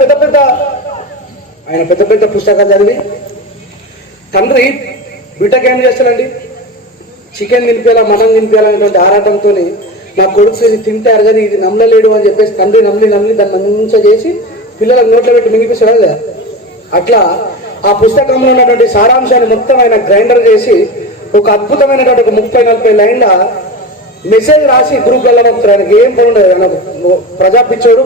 ఆయన పెద్ద పెద్ద పుస్తకాలు చదివి తండ్రి బిడ్డకి ఏం చేస్తాడండి, చికెన్ తినిపేలా మనం తినిపేయాలనేటువంటి ఆరాటంతో నా కొడుకు ఇది తింటే అరగది, ఇది నమ్మలేడు అని చెప్పేసి తండ్రి నమ్మి దాన్ని మంచిగా చేసి పిల్లలకు నోట్లో పెట్టి మింగిపిస్తాడు కదా. అట్లా ఆ పుస్తకంలో ఉన్నటువంటి సారాంశాన్ని మొత్తం ఆయన గ్రైండర్ చేసి ఒక అద్భుతమైనటువంటి ఒక 30-40 లైన్ల మెసేజ్ రాసి గ్రూప్లలో పంపుతారు. ఆయనకి ఏం బాగుండదు, ఆయన ప్రజా పిచ్చోడు,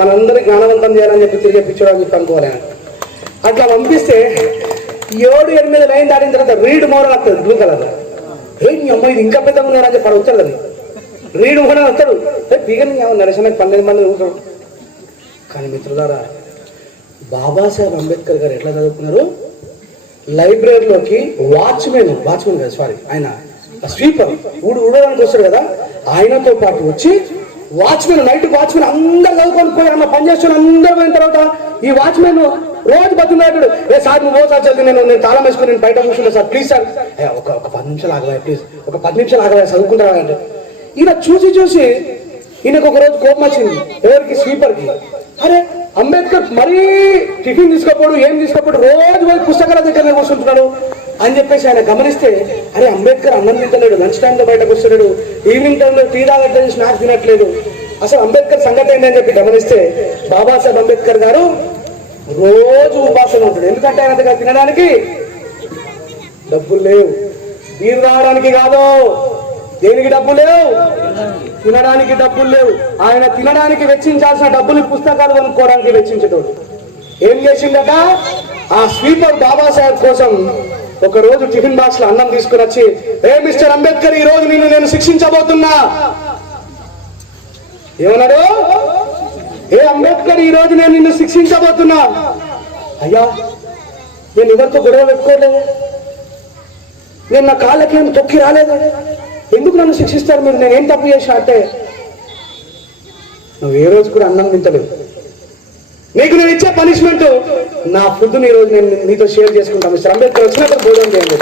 మనందరికీ జ్ఞానవంతం చేయాలని చెప్పి తిరిగే పిచ్చోడు అని చెప్పి అనుకోవాలి. అట్లా పంపిస్తే 7-8 లైన్ దాటిన తర్వాత రీడ్ మోర్ వస్తుంది బ్లూ కలర్. మీ అమ్మాయి ఇది ఇంకా పెద్దగా ఉన్నారని చెప్పి వచ్చారు కదా, రీడ్ మోర్ వస్తాడు. దిగని నరేషన్కి 12 మంది ఉంటాడు. కానీ మిత్రులారా, బాబాసాహెబ్ అంబేద్కర్ గారు ఎట్లా చదువుకున్నారు? లైబ్రరీలోకి వాచ్మెన్ కాదు సారీ ఆయన స్వీపర్ ఊడడానికి వస్తాడు కదా, ఆయనతో పాటు వచ్చి నైట్ వాచ్మెన్ అందరు చదువుకొని పోయి అమ్మ పనిచేస్తున్న అందరు పోయిన తర్వాత ఈ వాచ్మెన్ రోజు బతుకున్నాడు. సార్ నువ్వు సార్ చదివి నేను తాళం వేసుకుని నేను బయట కూర్చుంటా సార్, ప్లీజ్ సార్ ఒక 10 నిమిషాలు ఆగవా, ప్లీజ్ ఒక 10 నిమిషాలు ఆగవా చదువుకుంటావా అంటే. ఈయన చూసి ఈయనకు ఒక రోజు కోపం వచ్చింది. ఎవరికి? స్వీపర్కి. అరే అంబేద్కర్ మరీ టిఫిన్ తీసుకోపోడు, ఏం తీసుకోపోడు, రోజు పోయి పుస్తకాల దగ్గర కూర్చుంటున్నాడు అని చెప్పేసి ఆయన గమనిస్తే, అరే అంబేద్కర్ అన్నం తింటలేడు, లంచ్ టైంలో బయటకు వస్తున్నాడు, ఈవినింగ్ టైంలో టీ తాగట్లేదు, స్నాక్స్ తినట్లేదు, అసలు అంబేద్కర్ సంగతి ఏంటని చెప్పి గమనిస్తే బాబాసాహెబ్ అంబేద్కర్ గారు రోజు ఉపాసన ఉంటాడు. ఎందుకంటే ఆయన దగ్గర తినడానికి డబ్బులు లేవు, నీరు తాగడానికి కాదు, దేనికి డబ్బు లేవు, తినడానికి డబ్బులు లేవు. ఆయన తినడానికి వెచ్చించాల్సిన డబ్బులు పుస్తకాలు కొనుక్కోవడానికి వెచ్చించేటోడు. ఏం చేసిందట, ఆ స్వీపర్ బాబాసాహెబ్ కోసం ఒక రోజు టిఫిన్ బాక్స్ లో అన్నం తీసుకుని వచ్చి, ఏ మిస్టర్ అంబేద్కర్ ఈ రోజు నేను శిక్షించబోతున్నా. ఏమన్నాడు? ఏ అంబేద్కర్ ఈ రోజు నేను నిన్ను శిక్షించబోతున్నా. అయ్యా నేను ఎవరితో గొడవ పెట్టుకోలేదు, నేను నా కాళ్ళకేం తొక్కి రాలేదు, ఎందుకు నన్ను శిక్షిస్తారు మీరు, నేనేం తప్పు చేశా అంటే, నువ్వు ఏ రోజు కూడా అన్నం తింటలేదు, నీకు నేను ఇచ్చే పనిష్మెంట్ నా ఫుడ్ని ఈ రోజు నేను నీతో షేర్ చేసుకుంటాను. మిస్టర్ అంబేద్కర్ వచ్చినప్పుడు భోజనం చేయండి.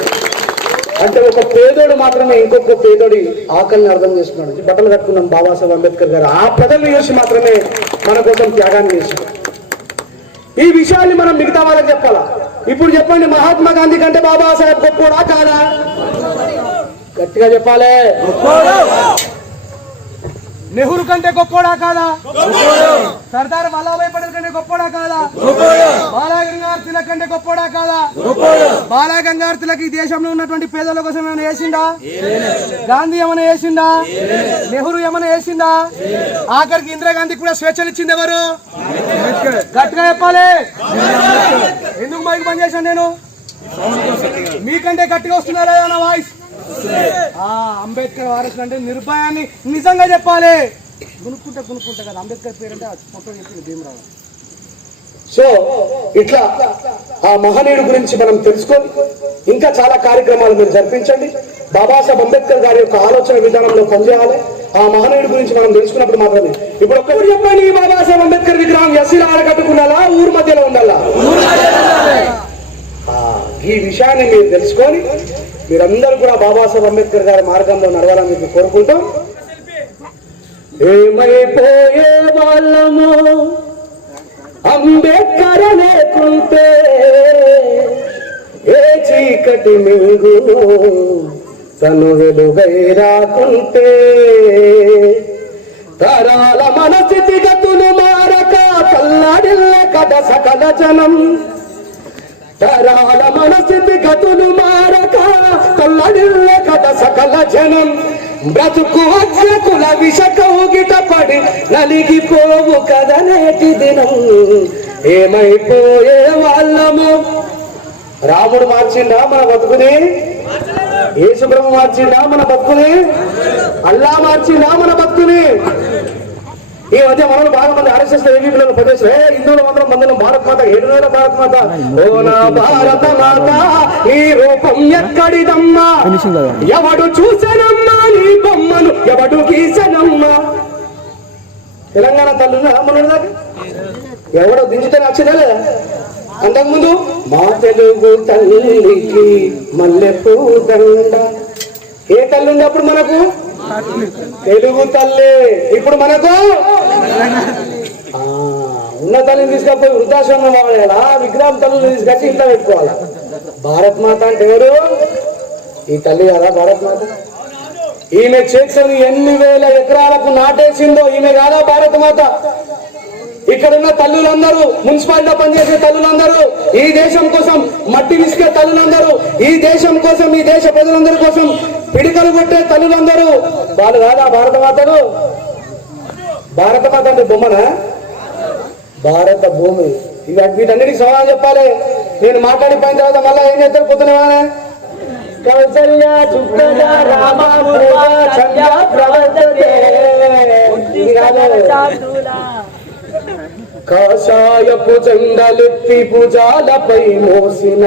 అంటే ఒక పేదోడు మాత్రమే ఇంకొక పేదోడి ఆకలిని అర్థం చేసుకున్నాడు. బట్టలు కట్టుకున్నాం బాబాసాహెబ్ అంబేద్కర్ గారు ఆ ప్రజల్ని చూసి మాత్రమే మన కోసం త్యాగాన్ని చేశారు. ఈ విషయాన్ని మనం మిగతా వాళ్ళకి చెప్పాలా? ఇప్పుడు చెప్పండి, మహాత్మా గాంధీ కంటే బాబాసాహెబ్ గొప్పోడా కాదా? గట్టిగా చెప్పాలి. నెహ్రూ కంటే గొప్పోడా కాదా? సర్దార్ వల్లభాయ్ పటేల్ కంటే గొప్పోడా కాదా? బాలగంగాధర్ తిలక్ కంటే గొప్పోడా కాదా? బాలగంగాధర్ తిలక్ ఈ దేశంలో ఉన్నటువంటి పేదల కోసం ఏమైనా చేసిందా? గాంధీ ఏమైనా చేసిందా? నెహ్రూ ఏమైనా చేసిందా? ఆఖరికి ఇందిరాగాంధీ కూడా స్వేచ్ఛనిచ్చింది ఎవరు? గట్టిగా చెప్పాలి. ఎందుకు మైక్ బంద్ చేశాను నేను? మీకంటే గట్టిగా వస్తున్నారా నా వాయిస్? అంబేద్కర్ వారసులు అంటే నిర్భయాన్ని నిజంగా చెప్పాలి. గునుక్కుంటా కదా అంబేద్కర్ పేరంటే ఫోటో చెప్పింది భీమరావు. సో ఇట్లా ఆ మహనీయుడి గురించి మనం తెలుసుకొని ఇంకా చాలా కార్యక్రమాలు మీరు జరిపించండి. బాబాసాహెబ్ అంబేద్కర్ గారి యొక్క ఆలోచన విధానంలో పనిచేయాలి. ఆ మహనీయుడి గురించి మనం తెలుసుకున్నప్పుడు మాత్రమే. ఇప్పుడు ఒక్కటి చెప్పండి, ఈ బాబాసాహెబ్ అంబేద్కర్ విగ్రహం ఎస్సీల ఆడకట్టుకుండాలా, ఊరు మధ్యలో ఉండాలా? ఈ విషయాన్ని మీరు తెలుసుకొని మీరందరూ కూడా బాబాసాహెబ్ అంబేద్కర్ గారి మార్గంలో నడవాలని మీకు కోరుకుంటాం. ఏమైపోయే వాళ్ళము అంబేద్కర్ లేకుంటే, ఏ చీకటి మింగును తను వెలుగై రాకుంటే, తరాల మన స్థితిగతులు మారక కల్లాడిల్లే కథ సకల జనం, తరాల మన స్థితిగతులు మారక కల్లాడిల్లే కథ సకల జనం, బ్రతుకు కుల విష కౌగిట పడి నలిగిపోవు కదా నేటి దినం. ఏమైపోయే వాళ్ళము? రాముడు మార్చిండా మన బతుకుని? యేసుప్రభు మార్చిండా మన బతుకుని? అల్లా మార్చిండా మన బతుకుని? ఈ మధ్య మనలో బాగా మంది ఆర్ఎస్ఎస్ ఏవీ పిల్లలు ప్రదేశం హిందువుల మాత్రం మందిలో భారత్ మాత 7 భారత్ మాత. ఓ నా భారత మాత నీ రూపం ఎక్కడిదమ్మా, ఎవడు చూసనమ్మా నీ బొమ్మను, ఎవడు గీసనమ్మా. తెలంగాణ తల్లు మన దాకా ఎవడో దించితే నచ్చదే లేదా? అంతకుముందు మా తెలుగు తల్లికి మల్లె పూదండ. ఏ తల్లి ఉంది అప్పుడు మనకు? తెలుగు తల్లి. ఇప్పుడు మనకు ఉన్న తల్లిని తీసుకపోయి వృద్ధాశ్రమం వాడాలా, విగ్రహం తల్లిని తీసుకొచ్చి ఇంట్లో పెట్టుకోవాలా. భారత్ మాత అంటే ఎవరు? ఈ తల్లి కదా భారత్ మాత. ఈమె చేతులు ఎన్ని వేల ఎకరాలకు నాటేసిందో ఈమె కాదా భారత మాత? ఇక్కడున్న తల్లులందరూ, మున్సిపాలిటీలో పనిచేసే తల్లులందరూ, ఈ దేశం కోసం మట్టి విసికే తల్లులందరూ, ఈ దేశం కోసం, ఈ దేశ ప్రజలందరి కోసం పిడికలు కొట్టే తల్లులందరూ వాళ్ళు కాదా భారత మాతలు? భారత మాత అంటే బొమ్మనా? భారత భూమి. ఇక వీటన్నిటికి సమాధానం చెప్పాలి. నేను మాట్లాడిపోయిన తర్వాత మళ్ళీ ఏం చేస్తారు? పొద్దున కౌసల్య చుక్కల రామ కాషాయపు జెండలెత్తి భుజాలపై మోసిన,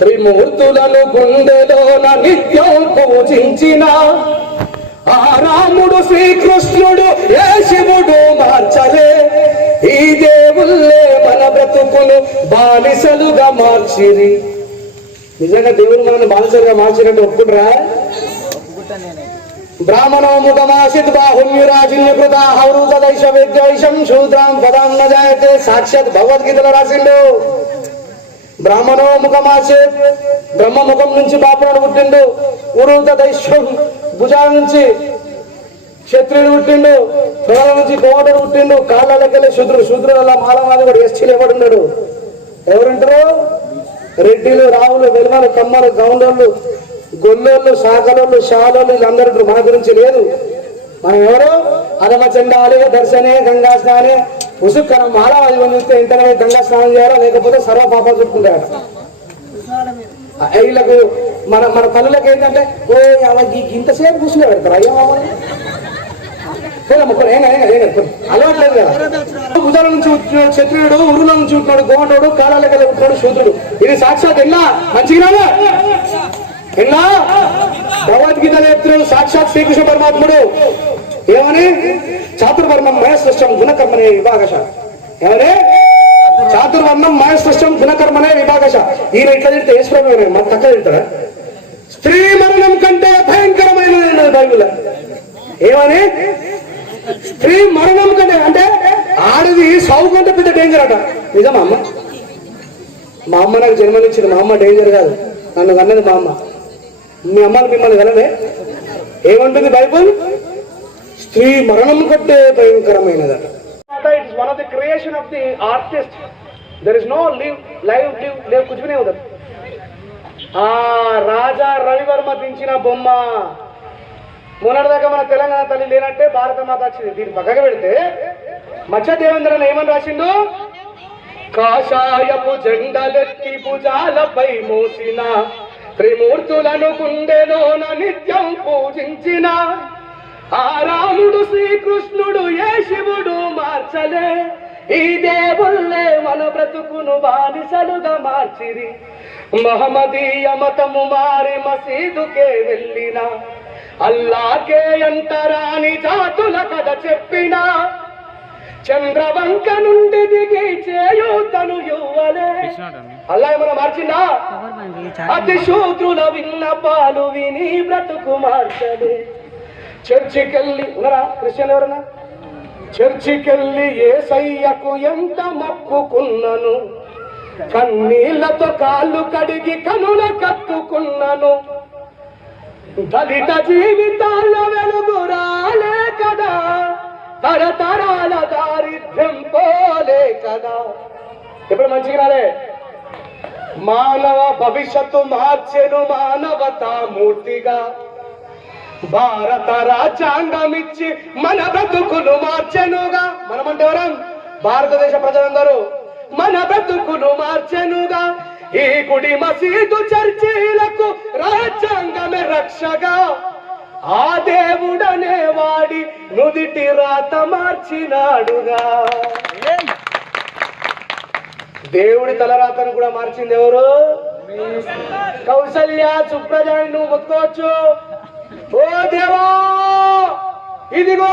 త్రిమూర్తులను గుండెలోన నిత్యం పూజించిన, ఆ రాముడు శ్రీకృష్ణుడు ఏ శివుడు మార్చలే, ఈ దేవుళ్ళే మన బ్రతుకును బానిసలుగా మార్చిరి. నిజంగా దేవుడు మనల్ని బానిసలుగా మార్చినట్టు ఒప్పుకుంటారా? బ్రాహ్మణో ముఖమాసిత్ బాహుమ్యురాజిన్యకృత హౌరుతదైష వేద్యైషం శూద్రాం పదాం న జాయతే. సాక్షాత్ భగవద్గీతలో రాసిండు. బ్రాహ్మణో ముఖమాసిత్, బ్రహ్మ ముఖం నుంచి బాపురాడు పుట్టిండు. ఉరుతదైషం, భుజాల నుంచి క్షత్రియుడు పుట్టిండు. తొడల నుంచి కోమటుడు పుట్టిండు. కాళ్ళకెళ్ళి శూద్రుడు. శూద్రుడు మాలమాది కూడా ఎస్టీలు ఎవడున్నాడు? ఎవరుంటారు? రెడ్డిలు, రావులు, వెలుమలు, కమ్మలు, గౌండోళ్ళు, గొల్లోళ్ళు, శాఖలోళ్ళు, షాలోళ్ళు, వీళ్ళందరూ మన గురించి లేదు. మనం ఎవరు? అదమ చండాలి దర్శనే గంగా స్నానే ఉసుక్కనం మాలవాది చూస్తే ఇంటనే గంగా స్నానం చేయాలా, లేకపోతే సర్వ పాపాలు చుట్టుకుంటాడు. వీళ్ళకు మన మన తల్లులకు ఏంటంటే ఓ ఇంతసేపు కూర్చునే పెడతారు. అయ్యో అలవాట్లేదు కదా. భుజాల నుంచి క్షత్రియుడు, ఉరుల నుంచి ఉంటున్నాడు గోండోడు, కాలాలకి ఉంటున్నాడు శూద్రుడు. ఇది సాక్షాత్ ఎన్నా మంచిగా ఎన్నా భగవద్గీత చెప్తున్నాడు సాక్షాత్ శ్రీకృష్ణ పరమాత్ముడు. ఏమని? చాతుర్వర్ణం మయసృష్టం గుణకర్మనే విభాగశ. ఏమని? చాతుర్వర్ణం మయసృష్టం గుణకర్మనే విభాగశ. ఈయన ఇట్లా తిడితే ఈశ్వరం మన తక్కువ తింటారా? స్త్రీ మరణం కంటే భయంకరమైన బైబిల్. ఏమని? స్త్రీ మరణం కంటే, అంటే ఆడది సాగు కంటే పెద్ద డేంజర్ అట. నిజమా అమ్మ? మా అమ్మ నాకు జన్మనిచ్చింది, మా అమ్మ డేంజర్ కాదు, నన్ను కన్నది మా అమ్మ. మీ అమ్మని మిమ్మల్ని కనలే. ఏమంటుంది బైబుల్? స్త్రీ మరణం కంటే భయంకరమైనదట. It is one of the creation of the artist. There is no live कुछ भी नहीं उधर. రాజా రవివర్మ దించిన బొమ్మ మొన్నటిదాకా మన తెలంగాణ తల్లి లేనట్టే భారత మాత వచ్చింది. దీన్ని పక్కగా పెడితే మచ్చ దేవేంద్రన్ ఏమని రాసిండు? కాషాయపు జెండలెత్తి భుజాలపై మోసిన త్రిమూర్తులను గుండెలోన నిత్యం పూజించిన ఆ రాముడు శ్రీకృష్ణుడు ఏ శివుడు మార్చలే, ఈ దేవుళ్ళే మన బ్రతుకును బానిసలుగా మార్చిరి. మహమ్మదీయ మతము మారి మసీదుకే వెళ్ళిన అల్లాకే అంటరాని జాతుల కథ చెప్పిన చంద్రవంక నుండి దిగి చేయూతను ఇవ్వలే. అల్లా ఏమన్నా మార్చిందా? అతి శూద్రుల విన్నపాలు విని బ్రతుకు మార్చలే. చర్చికెళ్ళి ఉన్నారా క్రిస్టియన్ ఎవరన్నా? చర్చికెళ్ళి యేసయ్యకు ఎంత మొక్కుకున్నను, కన్నీళ్లతో కాళ్ళు కడిగి కనుల కత్తుకున్నను, దళిత జీవితాల వెలుగు రాలే కదా, తరతరాల దారిద్ర్యం పోలే కదా. ఎప్పుడు మంచిగా రాలే. మానవ భవిష్యత్తు మార్చెను మానవతా మూర్తిగా, భారత రాజ్యాంగం ఇచ్చి మన బ్రతుకులు మార్చెనుగా. మనమంటే ఎవరం? భారతదేశ ప్రజలందరూ. మన బ్రతుకులు మార్చెనుగా. ఈ గుడి మసీదు చర్చిలకు రాజ్యాంగమే రక్షగా, ఆ దేవుడనే వాడి నుదిటి రాత మార్చినాడుగా. దేవుడి తలరాతను కూడా మార్చింది ఎవరు? కౌసల్య సుప్రజని నువ్వు మొత్తుకోవచ్చు. ఓ దేవా, ఇదిగో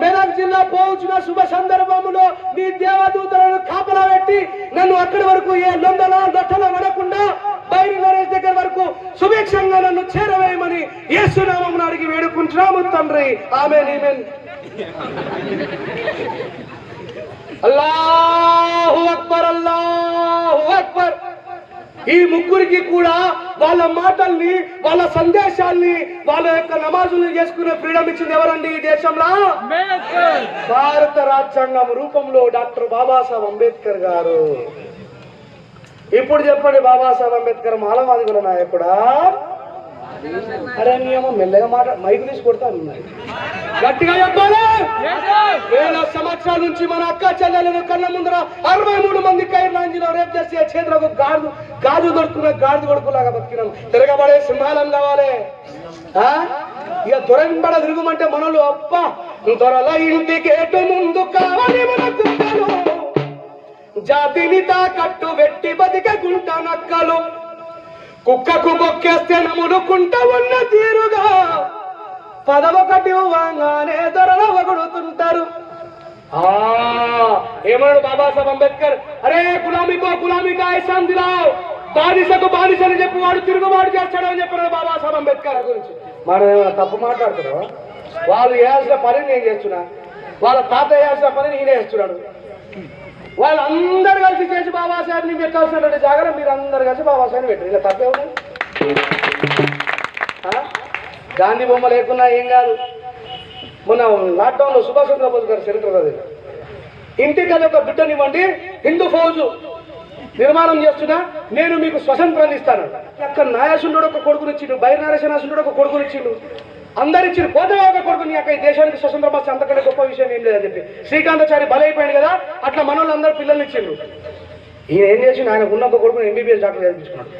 మెదక్ జిల్లా పోవచ్చిన శుభ సందర్భములో నీ దేవదూతలను కాపలా పెట్టి నన్ను అక్కడి వరకు ఏ లొందల దట్టల పడకుండా బైరి నరేష్ దగ్గర వరకు సుభిక్షంగా నన్ను చేరవేయమని యేసునామమున అడిగి వేడుకుంటున్నాము తండ్రి. ఆమేన్ ఆమేన్. అల్లాహు అక్బర్, అల్లాహు అక్బర్. ఈ ముగ్గురికి కూడా వాళ్ళ మాటల్ని, వాళ్ళ సందేశాల్ని, వాళ్ళ యొక్క నమాజులు చేసుకునే ఫ్రీడమ్ ఇచ్చింది ఎవరండి ఈ దేశంలో? భారత రాజ్యాంగం రూపంలో డాక్టర్ బాబాసాహెబ్ అంబేద్కర్ గారు. ఇప్పుడు చెప్పండి, బాబాసాహెబ్ అంబేద్కర్ మాలవాదిగుల నాయకుడా? అరే నియమం మెల్లగా మాట మైకు తీసి కొడతాను, గట్టిగా చెప్పాలి. వేల సంవత్సరాల నుంచి మన అక్క చెల్లెలను కళ్ళ ముందర 63 మంది కైర్లాంజిలో రేపు చేసి చేతులకు గాజు దొరుకుతున్న గాజు కొడుకులాగా బతికినాం. తిరగబడే సింహాలం కావాలి. ఇక దొరకబడ తిరుగుమంటే మనలు అప్ప దొరల ఇంటికేటు ముందు కావాలి మనకు జాతిని తాకట్టు వెట్టి బతికకుంట నక్కలు, కుక్కకు బొక్కేస్తే నములుకుంట ఉన్న తీరుగా పదవొకటి వాగానే దొరల వగుడుతుంటారు. ఏమన్నాడు బాబాసాహెబ్ అంబేద్కర్? అరే గులామికో గులామికా ఐసాం దిలావ్, బానిసకు బానిస అని చెప్పి వాడు తిరుగుబాటు చేస్తాడు అని చెప్పారు బాబాసాహెబ్ అంబేద్కర్ గురించి. మనం ఏమైనా తప్పు మాట్లాడుతున్నావా? వాళ్ళు వేయాల్సిన పని నేను చేస్తున్నా, వాళ్ళ తాత వేయాల్సిన పని నేనే చేస్తున్నాడు. వాళ్ళందరూ కలిసి చేసి బాబాసాహెబ్ని పెట్టాల్సినటువంటి జాగ్రత్త మీరు అందరు కలిసి బాబాసాహెబ్ని పెట్టారు. ఇలా తప్పే ఉంది. గాంధీ బొమ్మ లేకున్నా ఏం కాదు. మొన్న లాక్డౌన్లో సుభాష్ చంద్రబోస్ గారి చరిత్ర అది. ఇంటికి అది ఒక బిడ్డనివ్వండి, హిందూ ఫౌజు నిర్మాణం చేస్తున్నా, నేను మీకు స్వతంత్రాన్ని ఇస్తాను. అక్కడ నాయాసుడు ఒక కొడుకునిచ్చిండు, బైరనారాయణాసుడు ఒక కొడుకునిచ్చిండు, అందరిచ్చిండు. పోతే ఒక కొడుకు నీ అక్క ఈ దేశానికి స్వతంత్రం వస్తే అంతకంటే గొప్ప విషయం ఏం లేదని చెప్పి శ్రీకాంతాచారి బలైపోయాడు కదా. అట్లా మనోళ్ళు అందరూ పిల్లల్ని ఇచ్చిండు. ఈయన ఏం చేసిండు? ఆయన ఉన్న ఒక కొడుకుని ఎంబీబీఎస్ డాక్టర్ చదివించుకున్నాడు.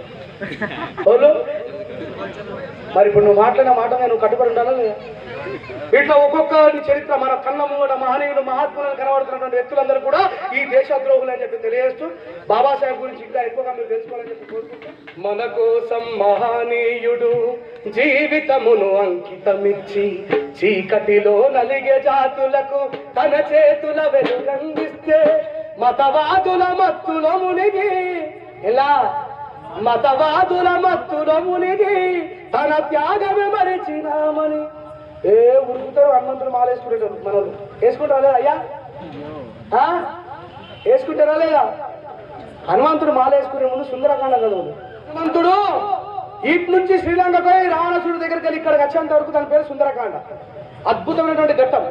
వాళ్ళు మరి ఇప్పుడు నువ్వు మాట్లాడిన మాట నువ్వు కట్టుబడి ఉండాలా లేదా? ఇట్లా ఒక్కొక్క చరిత్ర మన కళ్ళ ముంగట మహనీయులు మహాత్ములను కనబడుతున్నటువంటి వ్యక్తులందరూ కూడా ఈ దేశద్రోహులు అని చెప్పి తెలియజేస్తూ బాబాసాహెబ్ గురించి ఇంకా ఎక్కువగా మీరు తెలుసుకోవాలని చెప్పి కోరుకుంటూ, మన కోసం మహనీయుడు జీవితమును అంకితమిచ్చి చీకటిలో నలిగే జాతులకు తన చేతుల వెలుగందిస్తే మతవాదుల మత్తులో మునిగి ఎలా మతవాదుల మత్తులో మునిగి తన త్యాగమే మరిచినామని ఏ ఉడుకుతారు హనుమంతుడు మాల వేసుకుంటారు మనలు వేసుకుంటారా లేదా అయ్యా వేసుకుంటారా లేదా హనుమంతుడు మాల వేసుకునే ముందు సుందరకాండ చదువు హనుమంతుడు ఇటు నుంచి శ్రీలంకకు పోయి రావణాసురుడి దగ్గరికి వెళ్ళి ఇక్కడికి వచ్చేంత వరకు దాని పేరు సుందరకాండ అద్భుతమైనటువంటి ఘట్టం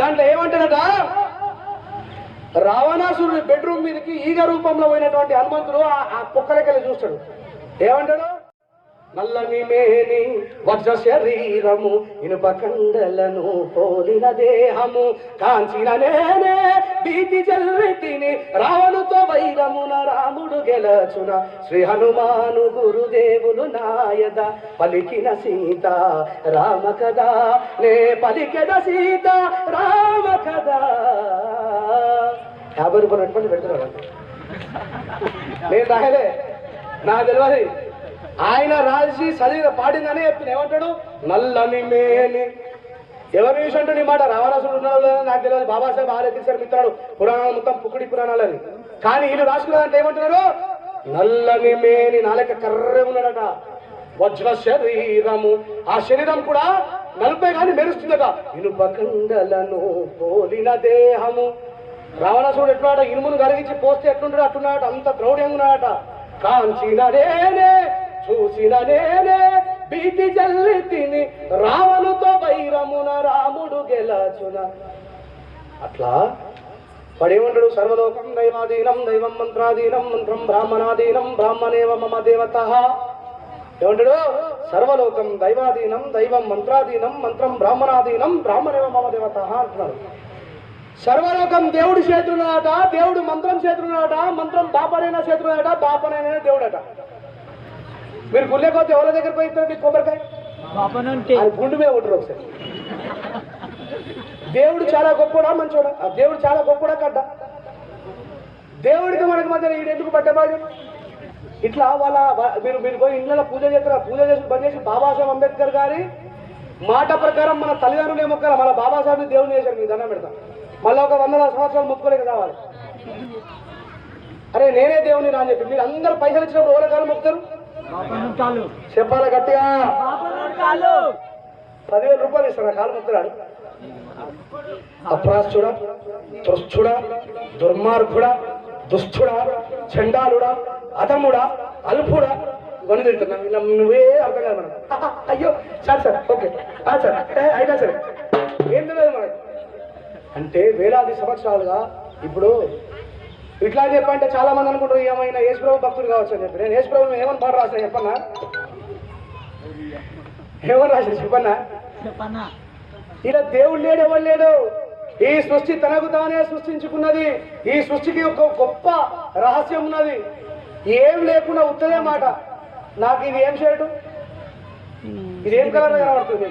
దాంట్లో ఏమంటాడట రావణాసురుడి బెడ్రూమ్ మీదకి ఈగ రూపంలో పోయినటువంటి హనుమంతుడు ఆ పొక్కలకెళ్ళి చూస్తాడు ఏమంటాడు నల్లని మేని వజ్ర శరీరము ఇనుప కండలను పోలిన దేహము కాంచిన నేనే భీతి జల్వెతిని రావణుతో వైరమున రాముడు గెలచున శ్రీ హనుమాను గురుదేవులు నాయద పలికిన సీత రామ కదా నే పలికెద సీత రామ కదా 50 రూపాయలు పెట్టుకొని పెడుతున్నాడు నేను రాయలే నాకు తెలియదు ఆయన రాసి చదివి పాడిందని చెప్తున్నా ఏమంటాడు నల్లని మేని ఎవరు చూసి అంటాడు ఈ మాట రావణాసుడు ఉన్నాడు లేదా నాకు తెలియదు బాబాసాహెబ్ ఆలోచించారు మిత్రుడు పురాణాలు మొత్తం పుక్కుడి పురాణాలని కానీ వీళ్ళు రాసుకున్నారంటే ఏమంటున్నారు నల్లని మేని నాలక కర్రే ఉన్నాడట వజ్ర శరీరము ఆ శరీరం కూడా నలుపే కానీ మెరుస్తుందట ఇనుప కండలను పోలిన దేహము రావణాసుడు ఎట్లున్నాడ ఇనుమును కరిగించి పోస్తే ఎట్లుంటాడు అట్టున్నాడట అంత ద్రౌఢ్యంగా ఉన్నాడట కాంచిన నేనే చూసిన నేనే భీతి జల్లి తిని రావణుతో వైరమున రాముడు గెలచున అట్లా పడేమంటాడు సర్వలోకం దైవాధీనం దైవం మంత్రాధీనం మంత్రం బ్రాహ్మణాధీనం బ్రాహ్మణేవ మమ దేవత ఏమంటాడు సర్వలోకం దైవాధీనం దైవం మంత్రాధీనం మంత్రం బ్రాహ్మణాధీనం బ్రాహ్మణేవ మమ దేవత అంటున్నాడు సర్వలోకం దేవుడి చేతులున్నాడట దేవుడు మంత్రం చేతులున్నాడట మంత్రం బాపనైనా చేతులున్నాడట బాపనైనా దేవుడట మీరు గుళ్ళేకపోతే ఎవరి దగ్గర పోయిస్తారు మీకు కొబ్బరికాయ అది గుండు మీద కొట్టరు ఒకసారి దేవుడు చాలా గొప్పడా మంచోడా దేవుడు చాలా గొప్పడా కడ్డ దేవుడికి మనకి మధ్య ఈడు ఎందుకు పట్టబాజం ఇట్లా వాళ్ళ మీరు పోయి ఇంట్లో పూజ చేస్తారు పూజ చేసి బంద్ చేసి బాబాసాహెబ్ అంబేద్కర్ గారి మాట ప్రకారం మన తల్లిదండ్రులు ఏమొక్కారు మన బాబాసాహెబ్ దేవుడిని చేశారు మీకు దండం పెడతాం మళ్ళీ ఒక 100 సంవత్సరాలు మొక్కుకోలేక రావాలి అరే నేనే దేవుని రా అని చెప్పి మీరు అందరు పైసలు ఇచ్చినప్పుడు ఎవరి కాలం మొక్కుతారు చెప్పాలి గట్టిగా 10,000 రూపాయలు ఇస్తాను కాలు మొక్కుతాడు అప్రాస్తుడా తుష్టుడా దుర్మార్గుడా దుష్టుడా చండాలుడా అధముడా అల్పుడా ఇవన్నీ తింటున్నా నువ్వే అర్థం కాదు మనం అయ్యో సార్ ఓకే సార్ అయినా సరే ఏం తెలియదు మనకి అంటే వేలాది సంవత్సరాలుగా ఇప్పుడు ఇట్లా చెప్పంటే చాలా మంది అనుకుంటారు ఏమైనా యేసుప్రభు భక్తులు కావచ్చు అని చెప్పి నేను యేసుప్రభు ఏమని పాట రాసిన చెప్పన్నా ఏమని రాసిన చెప్పన్నా ఇలా దేవుడు లేడు ఎవరు లేడు ఈ సృష్టి తనకు తానే సృష్టించుకున్నది ఈ సృష్టికి ఒక గొప్ప రహస్యం ఉన్నది ఏం లేకుండా ఉత్తదే మాట నాకు ఇది ఏం షర్టు ఇదేం కలర్ కనబడుతుంది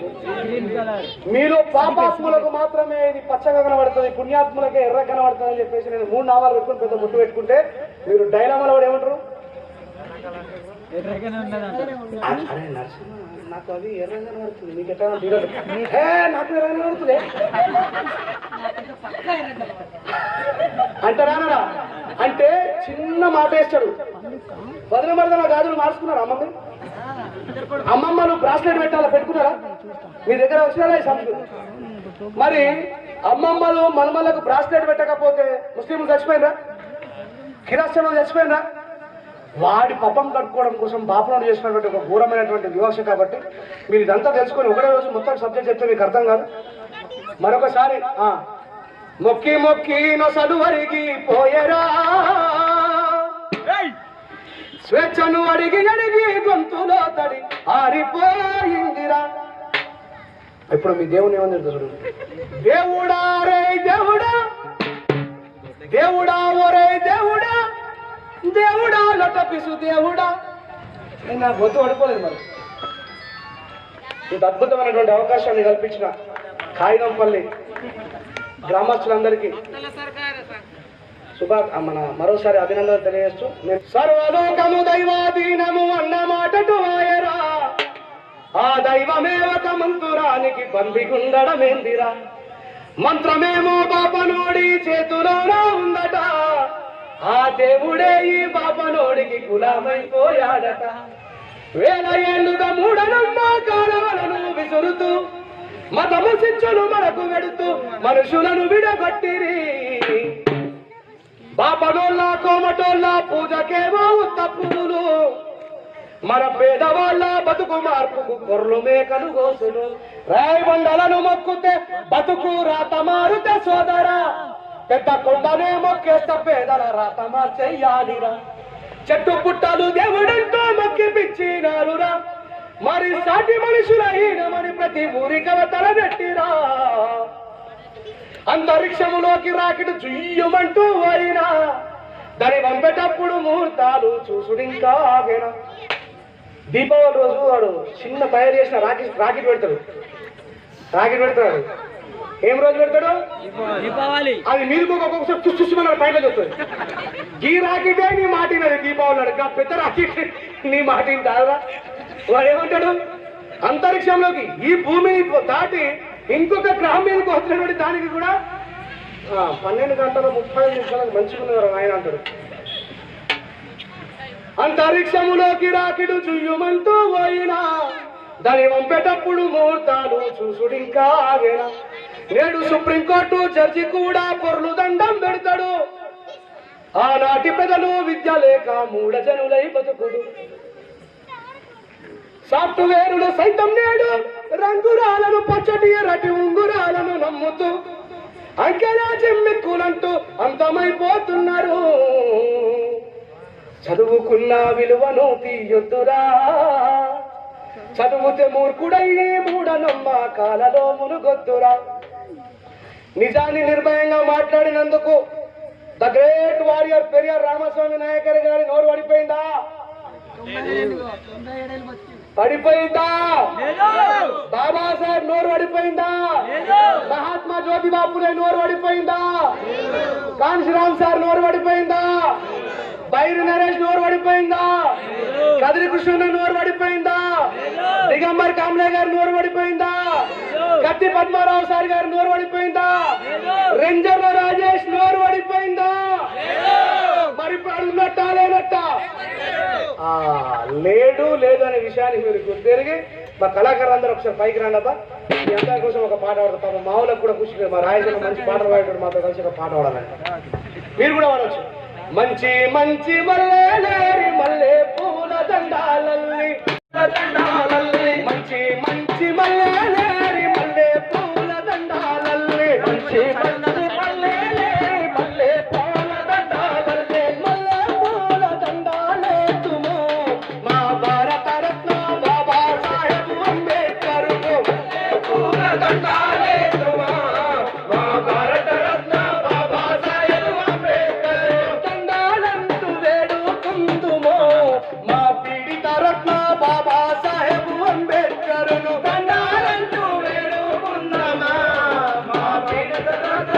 మీలో పాపాత్ములకు మాత్రమే ఇది పచ్చగా కనబడుతుంది పుణ్యాత్ములకే ఎర్ర కనబడుతుంది అని చెప్పేసి నేను 3 నామాలు పెట్టుకుని పెద్ద ముట్టు పెట్టుకుంటే మీరు డైలామాలో కూడా ఏమంటారు అరే నరసింహ నాకు అది ఎర్రగా కనబడుతుంది మీకు ఎట్లా నాకు ఎర్రగా కనబడుతుంది అంటారా అంటే చిన్న మాట వేస్తాడు వదిన మరదల గాజులు మార్చుకున్నారు అమ్మమ్మలు బ్రాస్లెట్ పెట్టాలా పెట్టుకున్నారా మీ దగ్గర వచ్చినారా ఈ సంస్కృతి మరి అమ్మమ్మలు మనమలకు బ్రాస్లెట్ పెట్టకపోతే ముస్లింలు చచ్చిపోయినరా కిరాశ్రమం చచ్చిపోయినరా వాడి పప్పం కట్టుకోవడం కోసం బాపనాడు చేసినటువంటి ఒక ఘోరమైనటువంటి వివక్ష కాబట్టి మీరు ఇదంతా తెలుసుకొని ఒకటే రోజు మొత్తం సబ్జెక్ట్ చెప్తే మీకు అర్థం కాదు మరొకసారి మొక్కి మొక్కి నొసలు వరిగి పోయేరా స్వేచ్ఛను అడిగి అడిగి గొంతులో తడి ఆరిపోయిందిరా ఇప్పుడు మీ దేవుని ఏమని చూడు దేవుడా రే దేవుడా దేవుడా ఓరే దేవుడా దేవుడా లొట్టపిసు దేవుడా నేను నా గొంతు పడుకోలేదు మరి ఇంత అద్భుతమైనటువంటి అవకాశాన్ని కల్పించిన కాగితంపల్లి గ్రామస్తులందరికీ మన మరోసారి అభినందనలు తెలియజేస్తూ సర్వలోకము దైవాధీనము అన్న మాటటు ఆయరా ఆ దైవమే ఒక మంత్రానికి బందిగుండడమేందిరా మంత్రమేమో బాపనోడి చేతులోనే ఉందట ఆ దేవుడే ఈ బాపనోడికి కులమైపోయాడట వేల ఏళ్ళుగా మూఢనమ్మకాలను విసురుతూ మతము శిక్షలు మనకు వెడుతూ మనుషులను విడగొట్టిరి. బాపనోళ్ళ కోమటోళ్ళ పూజకేమో తప్పులు, మన పేదవాళ్ళ బతుకు మార్పుకు కొర్లు మేకలు గోసులు. రాయబండలను మొక్కుతే బతుకు రాత మారుతే సోదరా, పెద్ద కొండనే మొక్కేస్త పేదల రాత మార్చెయ్యాలిరా. చెట్టు పుట్టలు దేవుడంతో మొక్కి పిచ్చినారురా, మరి సాటి మనుషుల హీనమని ప్రతి ఊరి కవతల నెట్టిరా. అంతరిక్షములోకి రాకెట్ జుయ్యమంటూ అయినా, దాని పంపేటప్పుడు ముహూర్తాలు చూసుడింకా ఆగేనా. దీపావళి రోజు వాడు చిన్న తయారు చేసిన రాకెట్ పెడతాడు. ఏం రోజు పెడతాడు? దీపావళి. అది మీరు ఒక్కొక్కసారి చూసి పైన చూస్తుంది. ఈ రాకెటే నీ మాటినది దీపావళి నాడు, పెద్ద రాకెట్ నీ మాటిని కాదురా. వాడు ఏమంటాడు? అంతరిక్షంలోకి ఈ భూమిని దాటి ఇంకొక గ్రహం మీదకి వచ్చినటువంటి దానికి కూడా 12 గంటల 30 నిమిషాలకు మంచిగున్నారు ఆయన అంటాడు. అంతరిక్షములోకి రాకెడు చుయ్యమంటూ పోయినా, దాని పంపేటప్పుడు ముహూర్తాలు చూసుడింకా ఆగేనా. నేడు సుప్రీంకోర్టు జడ్జి కూడా పొర్లు దండం పెడతాడు. ఆనాటి ప్రజలు విద్య లేక మూఢజనులై బతుకుడు. సాఫ్ట్వేరులు సైతం నేడు రంగురాలను పచ్చటి ఎర్రటి ఉంగురాలను నమ్ముతూ అంకెరాజ్యం మిక్కులంటూ అంతమైపోతున్నారు. చదువుకున్న విలువను తీయొద్దురా, చదువుతే మూర్ఖుడయ్యే మూఢనమ్మకాలలో మునుగొద్దురా. నిజాన్ని నిర్భయంగా మాట్లాడినందుకు the great warrior Periyar Ramaswamy Naicker గారి నోరు పడిపోయిందా? పడిపోయిందా? బాబాసాహెబ్ నోరు పడిపోయిందా? మహాత్మా జ్యోతిబా ఫులే నోరు పడిపోయిందా? కాన్శీరామ్ సార్ నోరు పడిపోయిందా? బైరు నరేష్ నోరు పడిపోయిందా? కదిరి కృష్ణ నోరు పడిపోయిందా? దిగంబర్ కామ్లే గారు నోరు పడిపోయిందా? కత్తి పద్మారావు సార్ గారు నోరు పడిపోయిందా? రేంజర్ల రాజేష్ నోరు పడిపోయిందా? మరి ఉన్నట్టా లేనట్టా? లేదు అనే విషయాన్ని మీరు గుర్తెరిగి మా కళాకారులందరూ ఒకసారి పైకి రాండబ్బా. మీ అందరి కోసం ఒక పాట పాడతాం. మా ఊళ్ళకి కూడా కూర్చుని మా రాయలసీమ మంచి పాటలు పాడాడు, మాతో కలిసి ఒక పాట పాడాలండి. మీరు కూడా పాడవచ్చు. మంచి మంచి మల్లె పూల దండాలల్లి మంచి మంచి మల్లె పూల దండాలల్లి మంచి మంచి మల్లె పూల దండాలల్లి మల్లె పూల దండాలే తుము మా భారత రత్న బాబా సాహెబ్ అంబేద్కర్ పూల దండాలే తుమా మా భారత రత్న బాబా సాహెబ్ అంబేద్కర్ దండాలంటూ వేడుకుందుమో మా పీడిత రత్న బాబా సాహెబ్ అంబేద్కర్ దండాలంటూ వేడుకుందామా మా పీడిత రత్న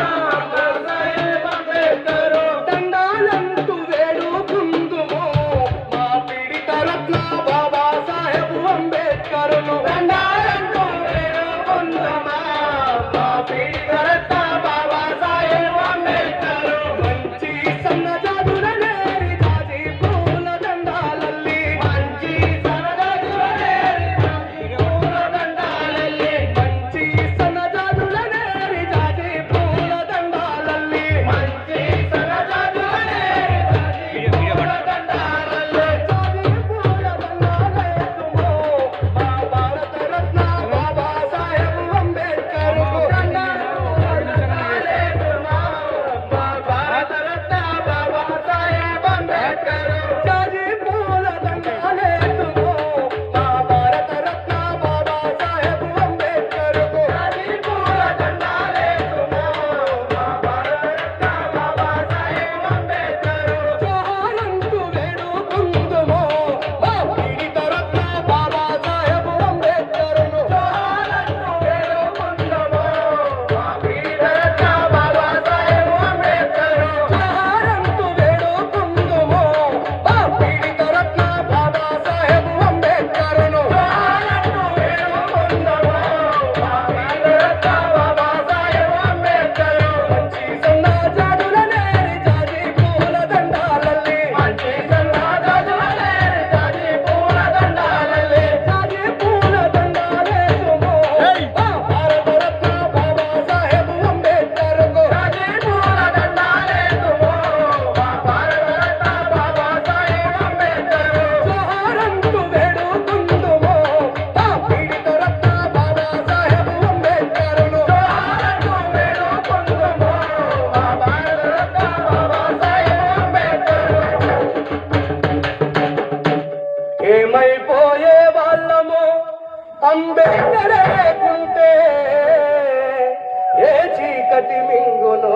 చీకటి మింగును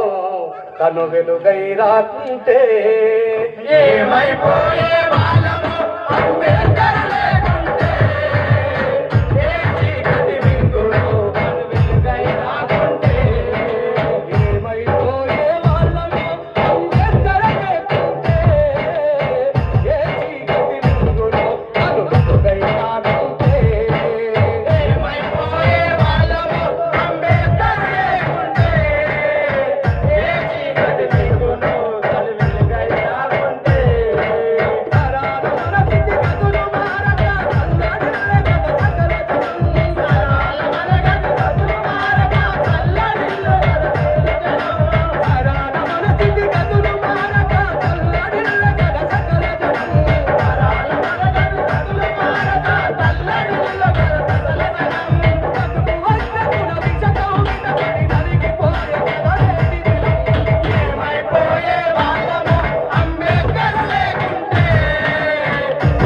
తను వెలుగై రాకుంటే ఏమైపోయే వాళ్ళము అంబేద్కర్ లేకుంటే ఏ చీకటి మింగును తను వెలుగై రాకుంటే ఏమైపోయే వాళ్ళము అంబేద్కర్ లేకుంటే ఏ చీకటి మింగును తను వెలుగై రాకుంటే ఏమైపోయే వాళ్ళము అంబేద్కర్ లేకుంటే ఏ చీకటి మింగును తను వెలుగై రాకుంటే తరాల మన స్థితి గతులు మారక చల్లడిల్లే గత సకల జనం తరాల మన గతి గతులు మారక చల్లడిల్లే గత సకల జనం తరాల మన స్థితి గతులు మారక చల్లడిల్లే గత సకల జనం తరాల మన గతి గతులు మారక చల్లడిల్లే గత సకల జనం బతుకు వద్దకున విషకం మీద పడి నలిగిపోయే కదలేటి దినం ఏమైపోయే వాళ్ళము అంబేద్కర్ లేకుంటే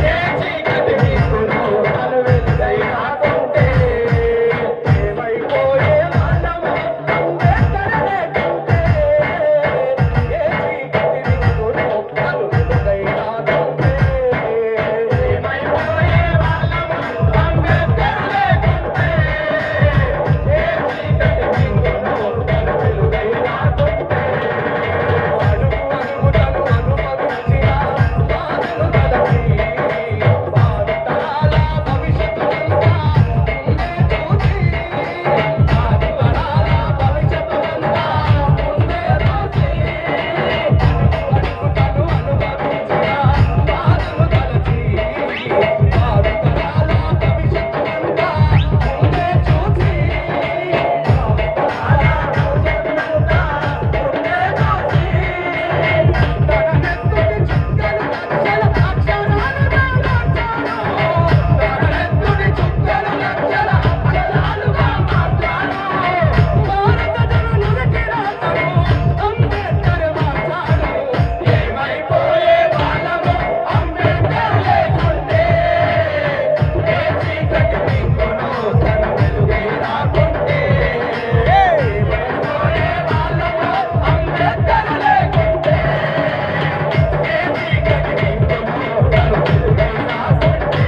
ఏ చీకటి మింగును తను వెలుగై రాకుంటే ఏమైపోయే వాళ్ళము అంబేద్కర్ లేకుంటే ఏ చీకటి మింగును తను వెలుగై రాకుంటే ఏమైపోయే వాళ్ళము అంబేద్కర్ లేకుంటే ఏ చీకటి మింగును తను వెలుగై రాకుంటే అడుగు అడుగుటను అనుభవించిన బాధను తలచి భావితరాల భవిష్యత్తునంతా ముందే చూసి భావితరాల భవిష్యత్తునంతా ముందే చూసి అడుగుటను అనుభవించిన బాధను తలచి భావితరాల భవిష్యత్తునంతా ముందే చూసి భావితరాల భవిష్యత్తునంతా ముందే చూసి తననెత్తుడి చుక్కలు లక్షల అక్షరాలుగా మార్చాను తననెత్తుడి చుక్కలు లక్షల అక్షరాలుగా మార్చాను భారత జనులకి రాతను అంబేద్కర్ మార్చాడు ఏమైపోయే వాళ్ళము అంబేద్కర్ లేకుంటే ఏ చీకటి మింగును తను వెలుగై రాకుంటే ఏమైపోయే వాళ్ళము అంబేద్కర్ లేకుంటే ఏ చీకటి మింగును తను వెలుగై రాకుంటే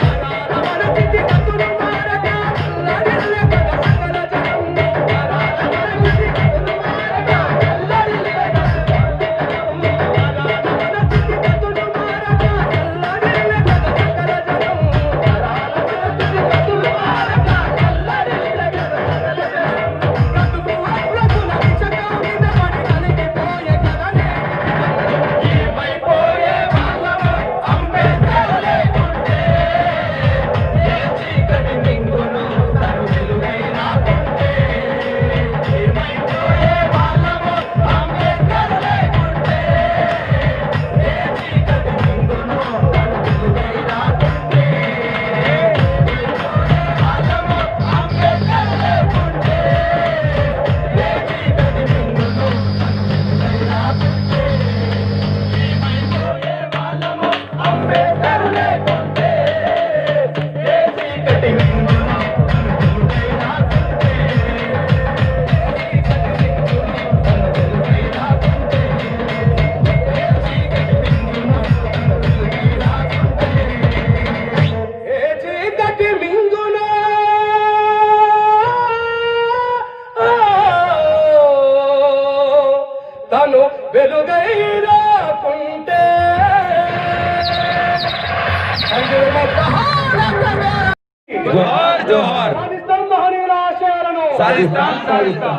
తరాల మన స్థితి గతులు మారక చల్లడిల్లే గత సకల జనం తరాల మన స్థితి గతులు మారక చల్లడిల్లే గత సకల జనం తరాల మన స్థితి గతులు మారక చల్లడిల్లే గత సకల జనం తరాల మన స్థితి గతులు మారక చల్లడిల్లే గత సకల జనం బ్రతుకు అబ్రతుల విషకం మీద పడి నలిగిపోయే కదనే ఏమైపోయే వాళ్ళము అంబేద్కర్ లేకుంటే ఏ చీకటి మింగును తను వెలుగై రాకుంటే ఏమైపోయే వాళ్ళము అంబేద్కర్ లేకుంటే ఏ చీకటి మింగును తను వెలుగై రాకుంటే ఏమైపోయే వాళ్ళము అంబేద్కర్ లేకుంటే ఏ చీకటి మింగును తను వెలుగై రాకుంటే ఏమైపోయే వాళ్ళము అంబేద్కర్ లేకుంటే ఏ చీకటి మింగును తను వెలుగై రాకుంటే ఏ చీకటి మింగును తను వెలుగై రాకుంటే జోహార్ జోహార్ సాధిస్తాం మహనీయుల ఆశయాలను సాధిస్తాం సాధిస్తాం